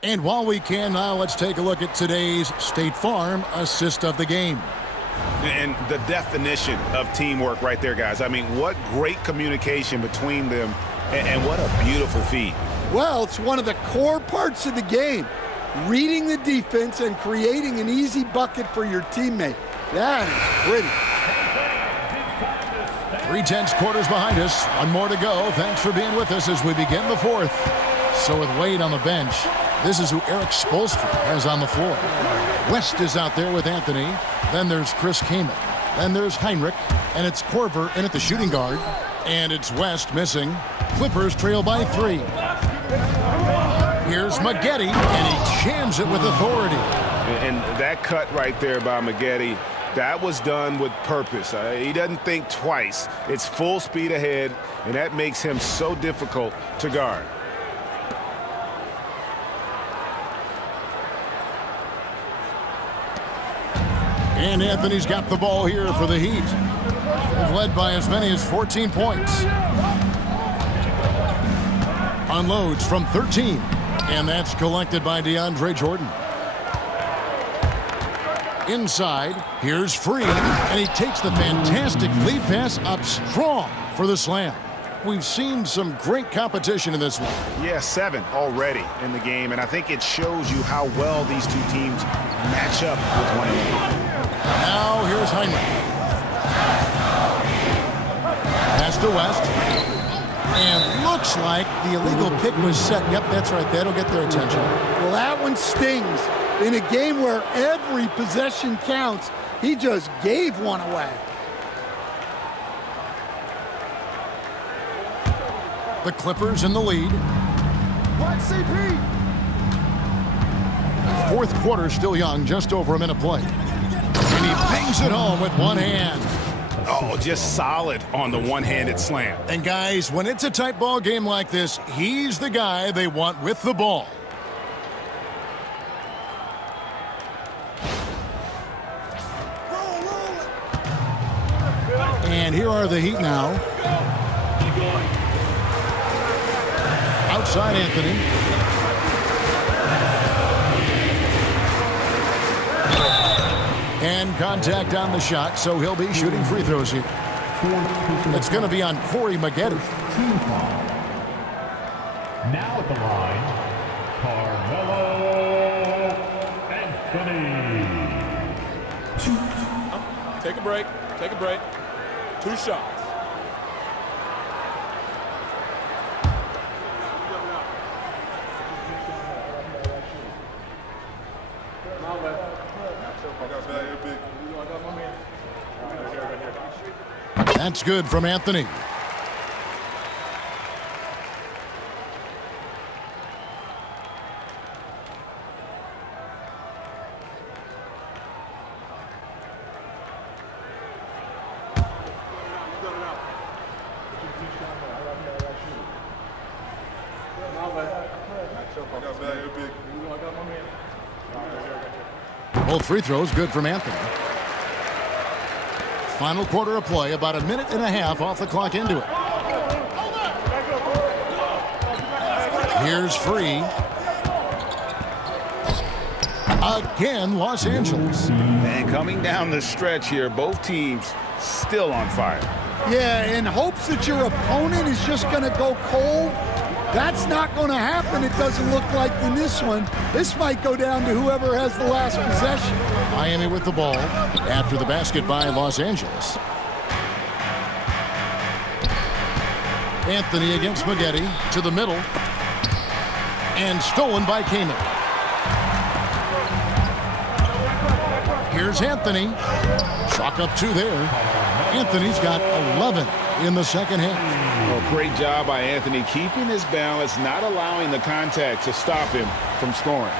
And while we can now, let's take a look at today's State Farm assist of the game. And the definition of teamwork right there, guys. I mean, what great communication between them, and what a beautiful feed. Well, it's one of the core parts of the game. Reading the defense and creating an easy bucket for your teammate. That is pretty. 3/10 quarters behind us. One more to go. Thanks for being with us as we begin the fourth. So with Wade on the bench, this is who Eric Spoelstra has on the floor. West is out there with Anthony. Then there's Chris Kaman. Then there's Heinrich. And it's Corver in at the shooting guard. And it's West missing. Clippers trail by 3. Here's Maggette, and he jams it with authority. And that cut right there by Maggette, that was done with purpose. He doesn't think twice. It's full speed ahead, and that makes him so difficult to guard. And Anthony's got the ball here for the Heat. They've led by as many as 14 points. Unloads from 13. And that's collected by DeAndre Jordan. Inside, here's Free. And he takes the fantastic lead pass up strong for the slam. We've seen some great competition in this one. Yeah, 7 already in the game. And I think it shows you how well these two teams match up with one another. Now here's Heinrich. Pass to West. And looks like the illegal pick was set. Yep, that's right. That'll get their attention. Well, that one stings. In a game where every possession counts, he just gave one away. The Clippers in the lead. Fourth quarter still young, just over a minute play. And he bangs it home with one hand. Oh, just solid on the one-handed slam. And guys, when it's a tight ball game like this, he's the guy they want with the ball. And here are the Heat now. Outside Anthony. And contact on the shot, so he'll be shooting free throws here. It's going to be on Corey Maggette. Now at the line, Carmelo Anthony. Take a break. Take a break. 2 shots. That's good from Anthony. Both free throws good from Anthony. Final quarter of play, about a minute and a half off the clock into it. Here's Free. Again, Los Angeles. And coming down the stretch here, both teams still on fire. Yeah, in hopes that your opponent is just going to go cold. That's not going to happen, it doesn't look like, in this one. This might go down to whoever has the last possession. Miami with the ball after the basket by Los Angeles. Anthony against Maggette to the middle. And stolen by Kaman. Here's Anthony. Chalk up 2 there. Anthony's got 11 in the second half. Well, great job by Anthony keeping his balance, not allowing the contact to stop him from scoring.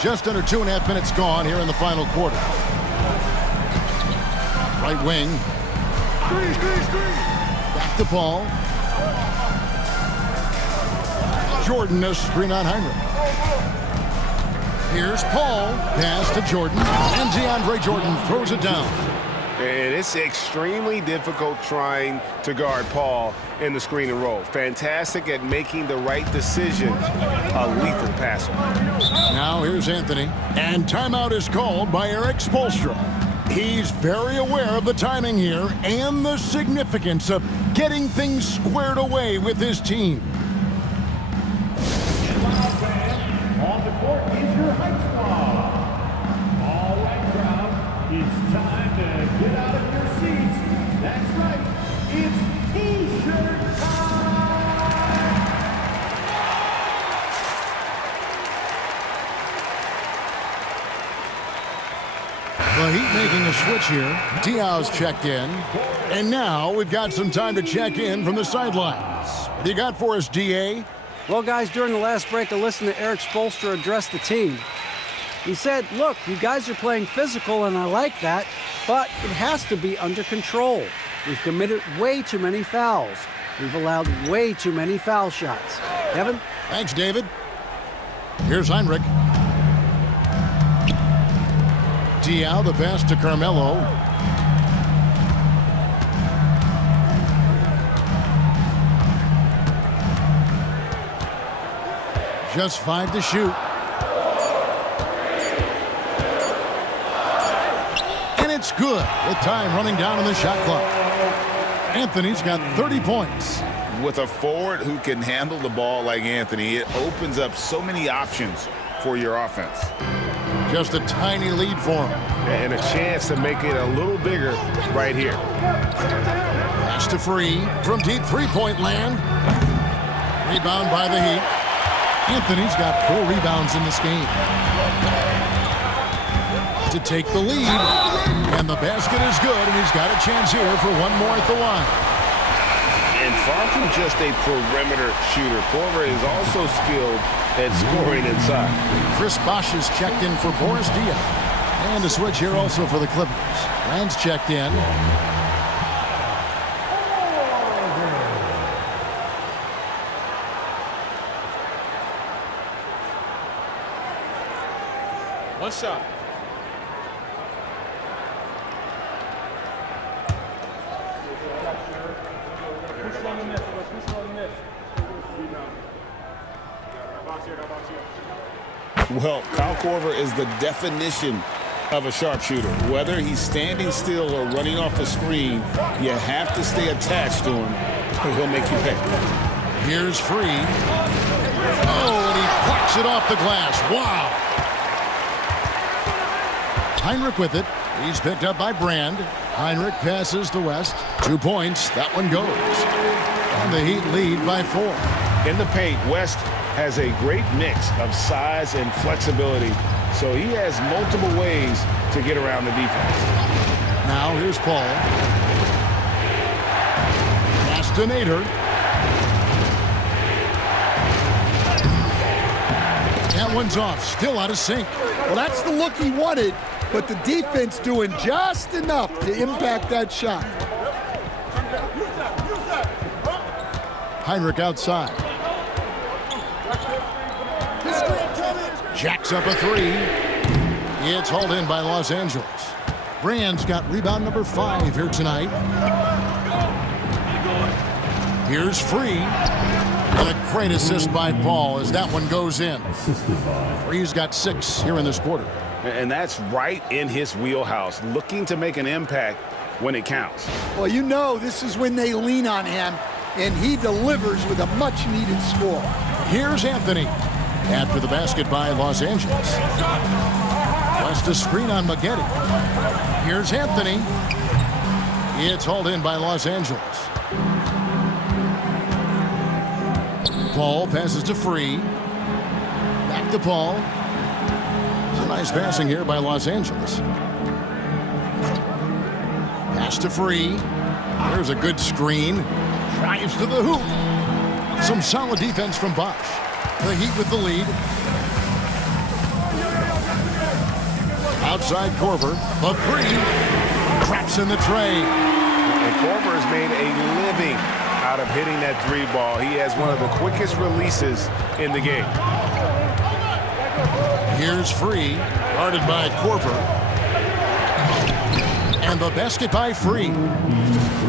Just under 2.5 minutes gone here in the final quarter. Right wing. Back to Paul. Jordan, a screen on Heinrich. Here's Paul. Pass to Jordan. And DeAndre Jordan throws it down. And it's extremely difficult trying to guard Paul in the screen and roll. Fantastic at making the right decision. A lethal passer. Now here's Anthony. And timeout is called by Eric Spoelstra. He's very aware of the timing here and the significance of getting things squared away with his team. On the court is your Hype Squad. All right, crowd, it's time to get out of your seats. That's right, it's T-shirt time. The Heat making a switch here. Diaw's checked in. And now we've got some time to check in from the sidelines. What do you got for us, DA? Well, guys, during the last break, I listened to Eric Spoelstra address the team. He said, look, you guys are playing physical, and I like that, but it has to be under control. We've committed way too many fouls. We've allowed way too many foul shots. Kevin? Thanks, David. Here's Heinrich. Diaw, the pass to Carmelo. Just 5 to shoot. And it's good with time running down on the shot clock. Anthony's got 30 points. With a forward who can handle the ball like Anthony, it opens up so many options for your offense. Just a tiny lead for him. And a chance to make it a little bigger right here. Pass to Free from deep three-point land. Rebound by the Heat. Anthony's got 4 rebounds in this game. To take the lead. And the basket is good, and he's got a chance here for one more at the line. And far from just a perimeter shooter, Korver is also skilled at scoring inside. Chris Bosh is checked in for Boris Diaw. And a switch here also for the Clippers. Rand's checked in. One shot. Well, Kyle Korver is the definition of a sharpshooter. Whether he's standing still or running off a screen, you have to stay attached to him, or he'll make you pay. Here's Free. Oh, and he plucks it off the glass. Wow. Heinrich with it. He's picked up by Brand. Heinrich passes to West. 2 points. That one goes. And the Heat lead by 4. In the paint, West has a great mix of size and flexibility, so he has multiple ways to get around the defense. Now here's Paul. Pass to Nader. That one's off. Still out of sync. Well, that's the look he wanted, but the defense doing just enough to impact that shot. Heinrich outside. Jacks up a 3. It's hauled in by Los Angeles. Brand's got rebound number 5 here tonight. Here's Free. And a great assist by Paul as that one goes in. Free's got 6 here in this quarter. And that's right in his wheelhouse, looking to make an impact when it counts. Well, you know this is when they lean on him, and he delivers with a much-needed score. Here's Anthony. After the basket by Los Angeles. West a screen on Maggette. Here's Anthony. It's hauled in by Los Angeles. Paul passes to Free. Back to Paul. It's a nice passing here by Los Angeles. Pass to Free. There's a good screen. Drives to the hoop. Some solid defense from Bosh. The Heat with the lead. Outside Korver. A 3. Traps in the tray. And Korver has made a living out of hitting that 3 ball. He has one of the quickest releases in the game. Here's Free. Guarded by Korver. And the basket by Free.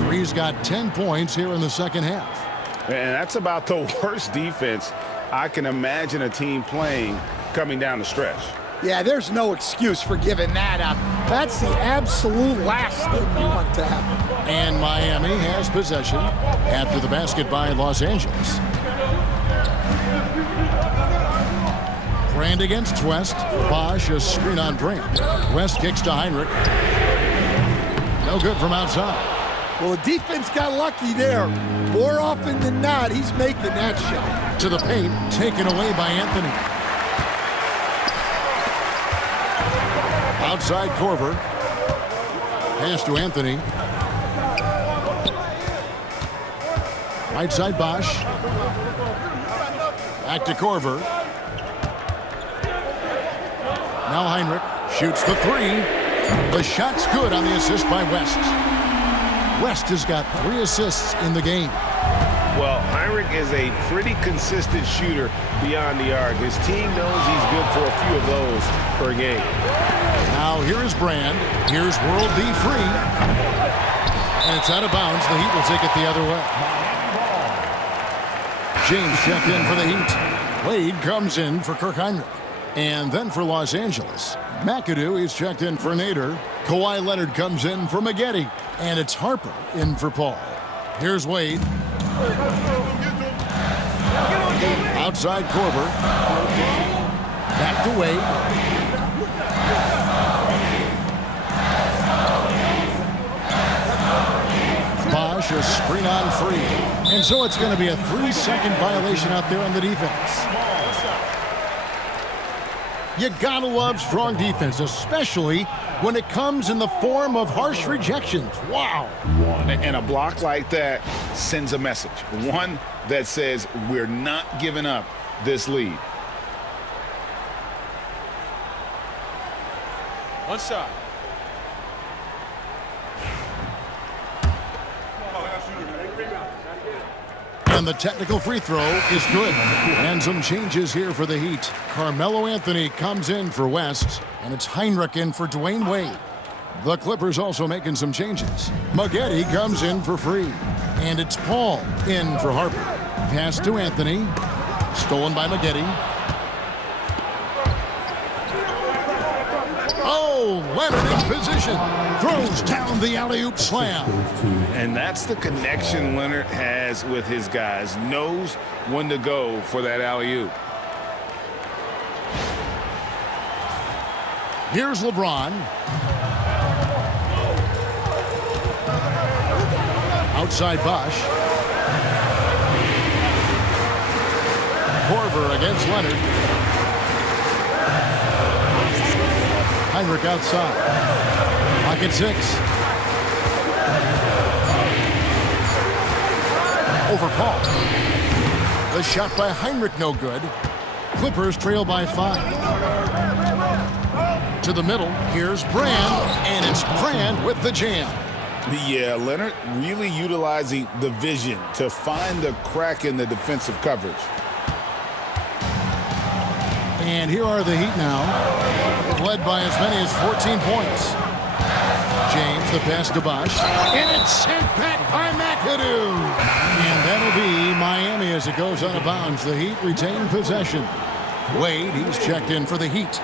Free's got 10 points here in the second half. And that's about the worst defense I can imagine a team playing coming down the stretch. Yeah, there's no excuse for giving that up. That's the absolute last thing you want to happen. And Miami has possession after the basket by Los Angeles. Brand against West. Bosh a screen on Brand. West kicks to Heinrich. No good from outside. Well, the defense got lucky there. More often than not, he's making that shot. To the paint, taken away by Anthony. Outside Korver. Pass to Anthony. Right side Bosh. Back to Korver. Now Heinrich shoots the 3. The shot's good on the assist by West. West has got 3 assists in the game. Well, Heinrich is a pretty consistent shooter beyond the arc. His team knows he's good for a few of those per game. Now here is Brand. Here's World B Free. And it's out of bounds. The Heat will take it the other way. James checked in for the Heat. Wade comes in for Kirk Heinrich. And then for Los Angeles, McAdoo, he's checked in for Nader. Kawhi Leonard comes in for Maggette. And it's Harper in for Paul. Here's Wade. Outside Korver. Back to Wade. Bosch, a screen on free. And so it's going to be a 3-second violation out there on the defense. You gotta love strong defense, especially when it comes in the form of harsh rejections. Wow. And a block like that sends a message. One that says we're not giving up this lead. One shot. And the technical free throw is good. And some changes here for the Heat. Carmelo Anthony comes in for West, and it's Heinrich in for Dwayne Wade. The Clippers also making some changes. Maggette comes in for Free, and it's Paul in for Harper. Pass to Anthony, stolen by Maggette. Oh, Leonard in position, throws down the alley-oop slam. And that's the connection Leonard has with his guys. Knows when to go for that alley-oop. Here's LeBron. Outside Bosch. Korver against Leonard. Heinrich outside. Pocket 6. Over Paul. The shot by Heinrich no good. Clippers trail by 5. To the middle, here's Brand, and it's Brand with the jam. Yeah, Leonard really utilizing the vision to find the crack in the defensive coverage. And here are the Heat now. They've led by as many as 14 points. James, the pass to Bosch. And it's sent back by McAdoo. And that'll be Miami as it goes out of bounds. The Heat retain possession. Wade, he's checked in for the Heat.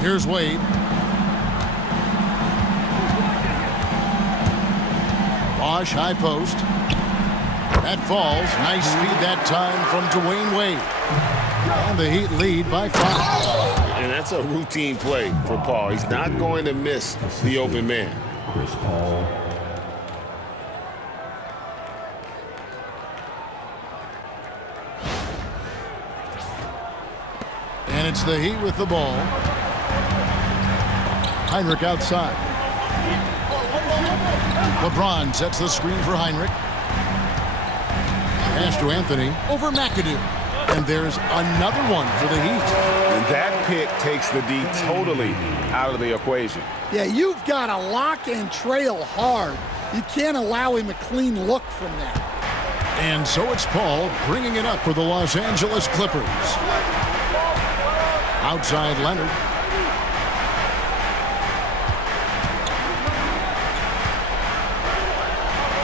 Here's Wade. Bosch, high post. That falls. Nice feed that time from Dwayne Wade. And the Heat lead by 5. And that's a routine play for Paul. He's not going to miss the open man. Chris Paul. And it's the Heat with the ball. Heinrich outside. LeBron sets the screen for Heinrich. Pass to Anthony over McAdoo. And there's another one for the Heat. And that pick takes the D totally out of the equation. Yeah, you've got to lock and trail hard. You can't allow him a clean look from that. And so it's Paul bringing it up for the Los Angeles Clippers. Outside Leonard.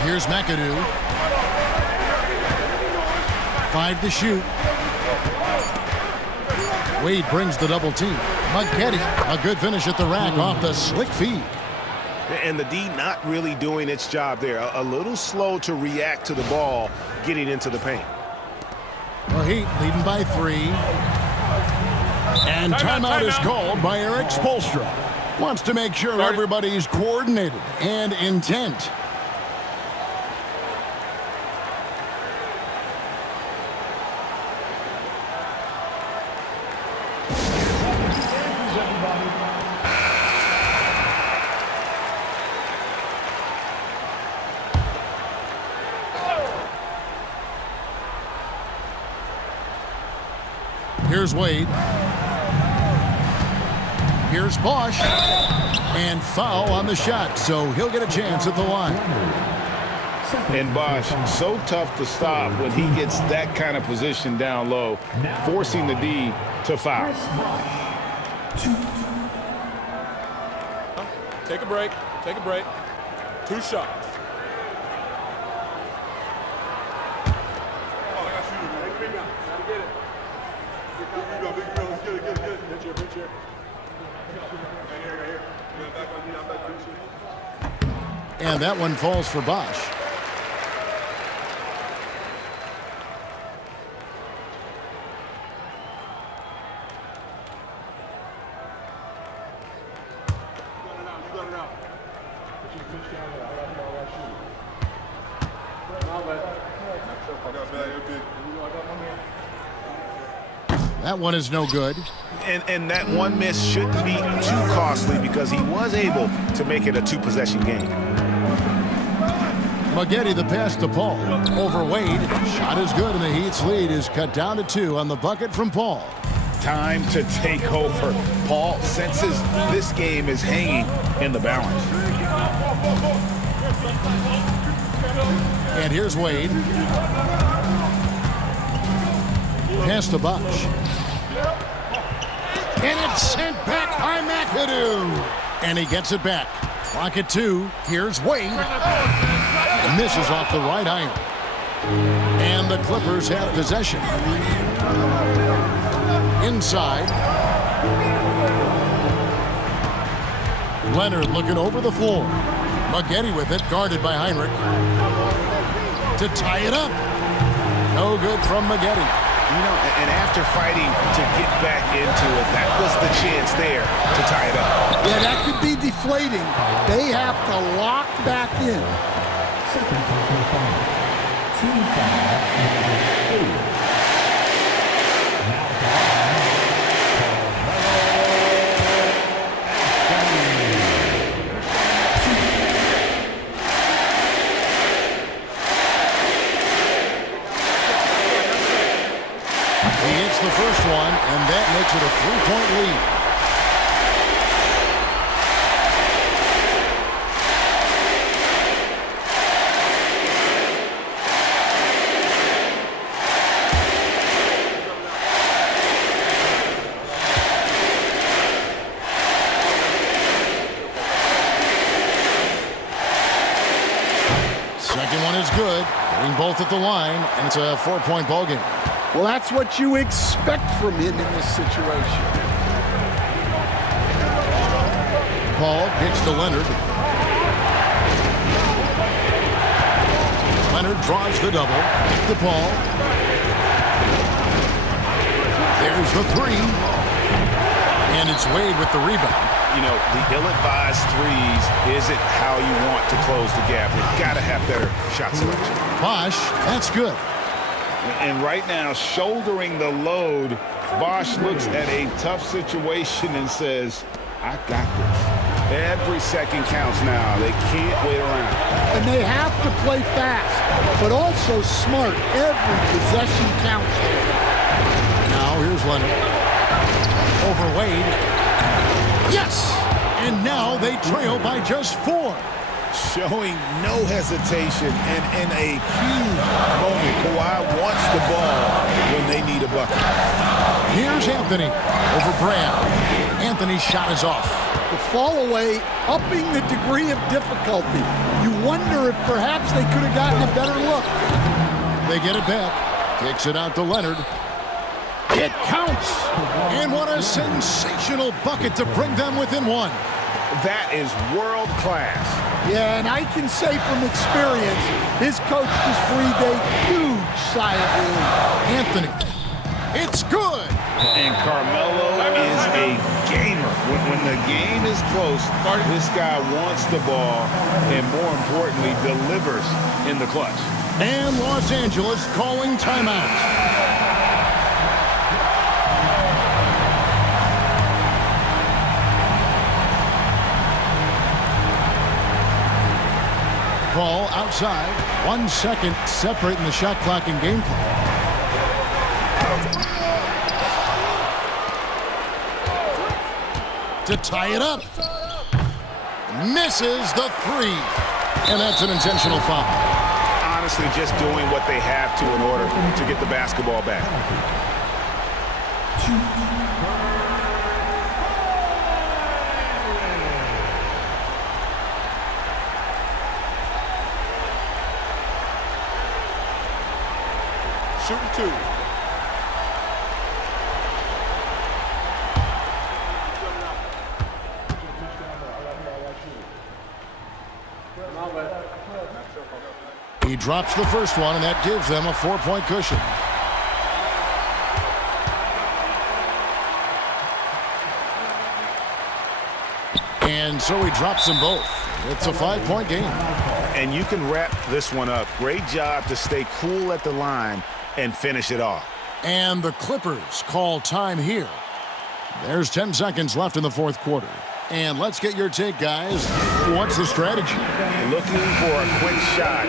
Here's McAdoo. 5 to shoot. Wade brings the double team. Maggette, a good finish at the rack off the slick feed. And the D not really doing its job there. A little slow to react to the ball getting into the paint. The Heat leading by 3. And timeout is called by Eric Spoelstra. Wants to make sure everybody's coordinated and intent. Here's Wade. Here's Bosch. And foul on the shot, so he'll get a chance at the line. And Bosch, so tough to stop when he gets that kind of position down low, forcing the D to foul. Take a break. Take a break. 2 shots. And that one falls for Bosch. That one is no good. And that one miss shouldn't be too costly because he was able to make it a two-possession game. Maggette the pass to Paul. Over Wade. Shot is good, and the Heat's lead is cut down to 2 on the bucket from Paul. Time to take over. Paul senses this game is hanging in the balance. And here's Wade. Pass to Bosch. And it's sent back by McAdoo. And he gets it back. Clock at 2. Here's Wade. Misses off the right iron. And the Clippers have possession. Inside. Leonard looking over the floor. Maggette with it, guarded by Heinrich. To tie it up. No good from Maggette. You know, and after fighting to get back into it, that was the chance there to tie it up. Yeah, that could be deflating. They have to lock back in. Second personal foul. Team foul, number 2. Now He hits the first one, and that makes it a 3-point lead. Second one is good. Getting both at the line, and it's a 4-point ball game. Well, that's what you expect from him in this situation. Paul kicks to Leonard. Leonard draws the double. To Paul. There's the 3. And it's Wade with the rebound. You know, the ill-advised threes isn't how you want to close the gap. You've got to have better shot selection. Bosch, that's good. And right now, shouldering the load, Bosch looks at a tough situation and says, I got this. Every second counts now. They can't wait around. And they have to play fast, but also smart. Every possession counts. Now here's Leonard. Over Wade. Yes! And now they trail by just 4. Showing no hesitation, and in a huge moment, Kawhi wants the ball when they need a bucket. Here's Anthony over Brad. Anthony's shot is off. The fall away, upping the degree of difficulty. You wonder if perhaps they could have gotten a better look. They get it back. Kicks it out to Leonard. It counts! And what a sensational bucket to bring them within 1. That is world class. Yeah, and I can say from experience, his coach just breathed a huge sigh of relief. Anthony. It's good! And Carmelo is a gamer. When the game is close, this guy wants the ball and, more importantly, delivers in the clutch. And Los Angeles calling timeout. Paul outside. 1 second separating the shot clock and game clock. To tie it up. Misses the 3. And that's an intentional foul. Honestly, just doing what they have to in order to get the basketball back. Shooting 2. He drops the first one, and that gives them a 4-point cushion. And And so he drops them both. It's a 5-point game. And you can wrap this one up. Great job to stay cool at the line and finish it off. And the Clippers call time here. There's 10 seconds left in the fourth quarter. And let's get your take, guys. What's the strategy? Looking for a quick shot,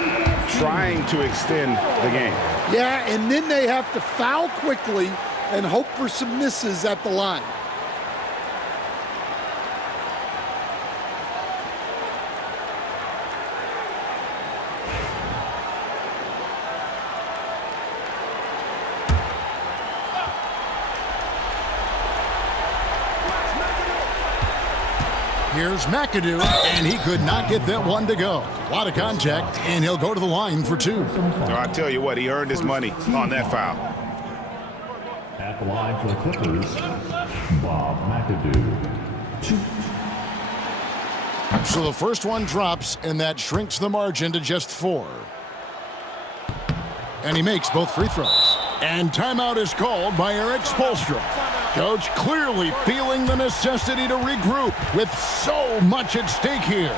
trying to extend the game. Yeah, and then they have to foul quickly and hope for some misses at the line. Here's McAdoo, and he could not get that one to go. A lot of contact, and he'll go to the line for two. I tell you what, he earned his money on that foul. At the line for the Clippers, Bob McAdoo. 2. So the first one drops, and that shrinks the margin to just 4. And he makes both free throws. And timeout is called by Eric Spoelstra. Coach clearly feeling the necessity to regroup with so much at stake here.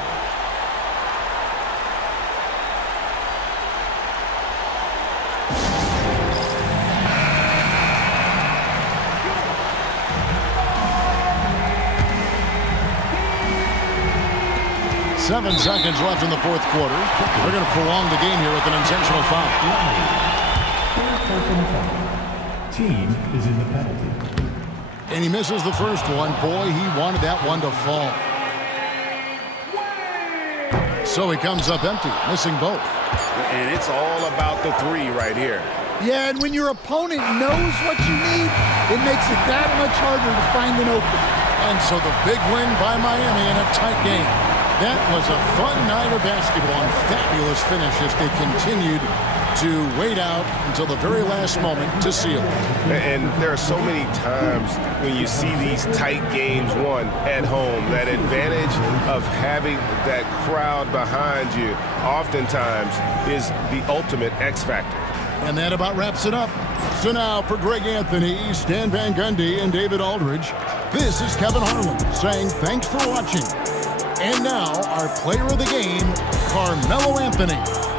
Seven seconds left in the fourth quarter. They're going to prolong the game here with an intentional foul. Personal foul. Team is in the penalty. And he misses the first one. Boy, he wanted that one to fall. So he comes up empty, missing both. And it's all about the three right here. Yeah, and when your opponent knows what you need, it makes it that much harder to find an opening. And so the big win by Miami in a tight game. That was a fun night of basketball and fabulous finish as they continued to wait out until the very last moment to seal it. And there are so many times when you see these tight games won at home, that advantage of having that crowd behind you oftentimes is the ultimate X factor. And that about wraps it up. So now for Greg Anthony, Stan Van Gundy, and David Aldridge, this is Kevin Harlan saying thanks for watching. And now our player of the game, Carmelo Anthony.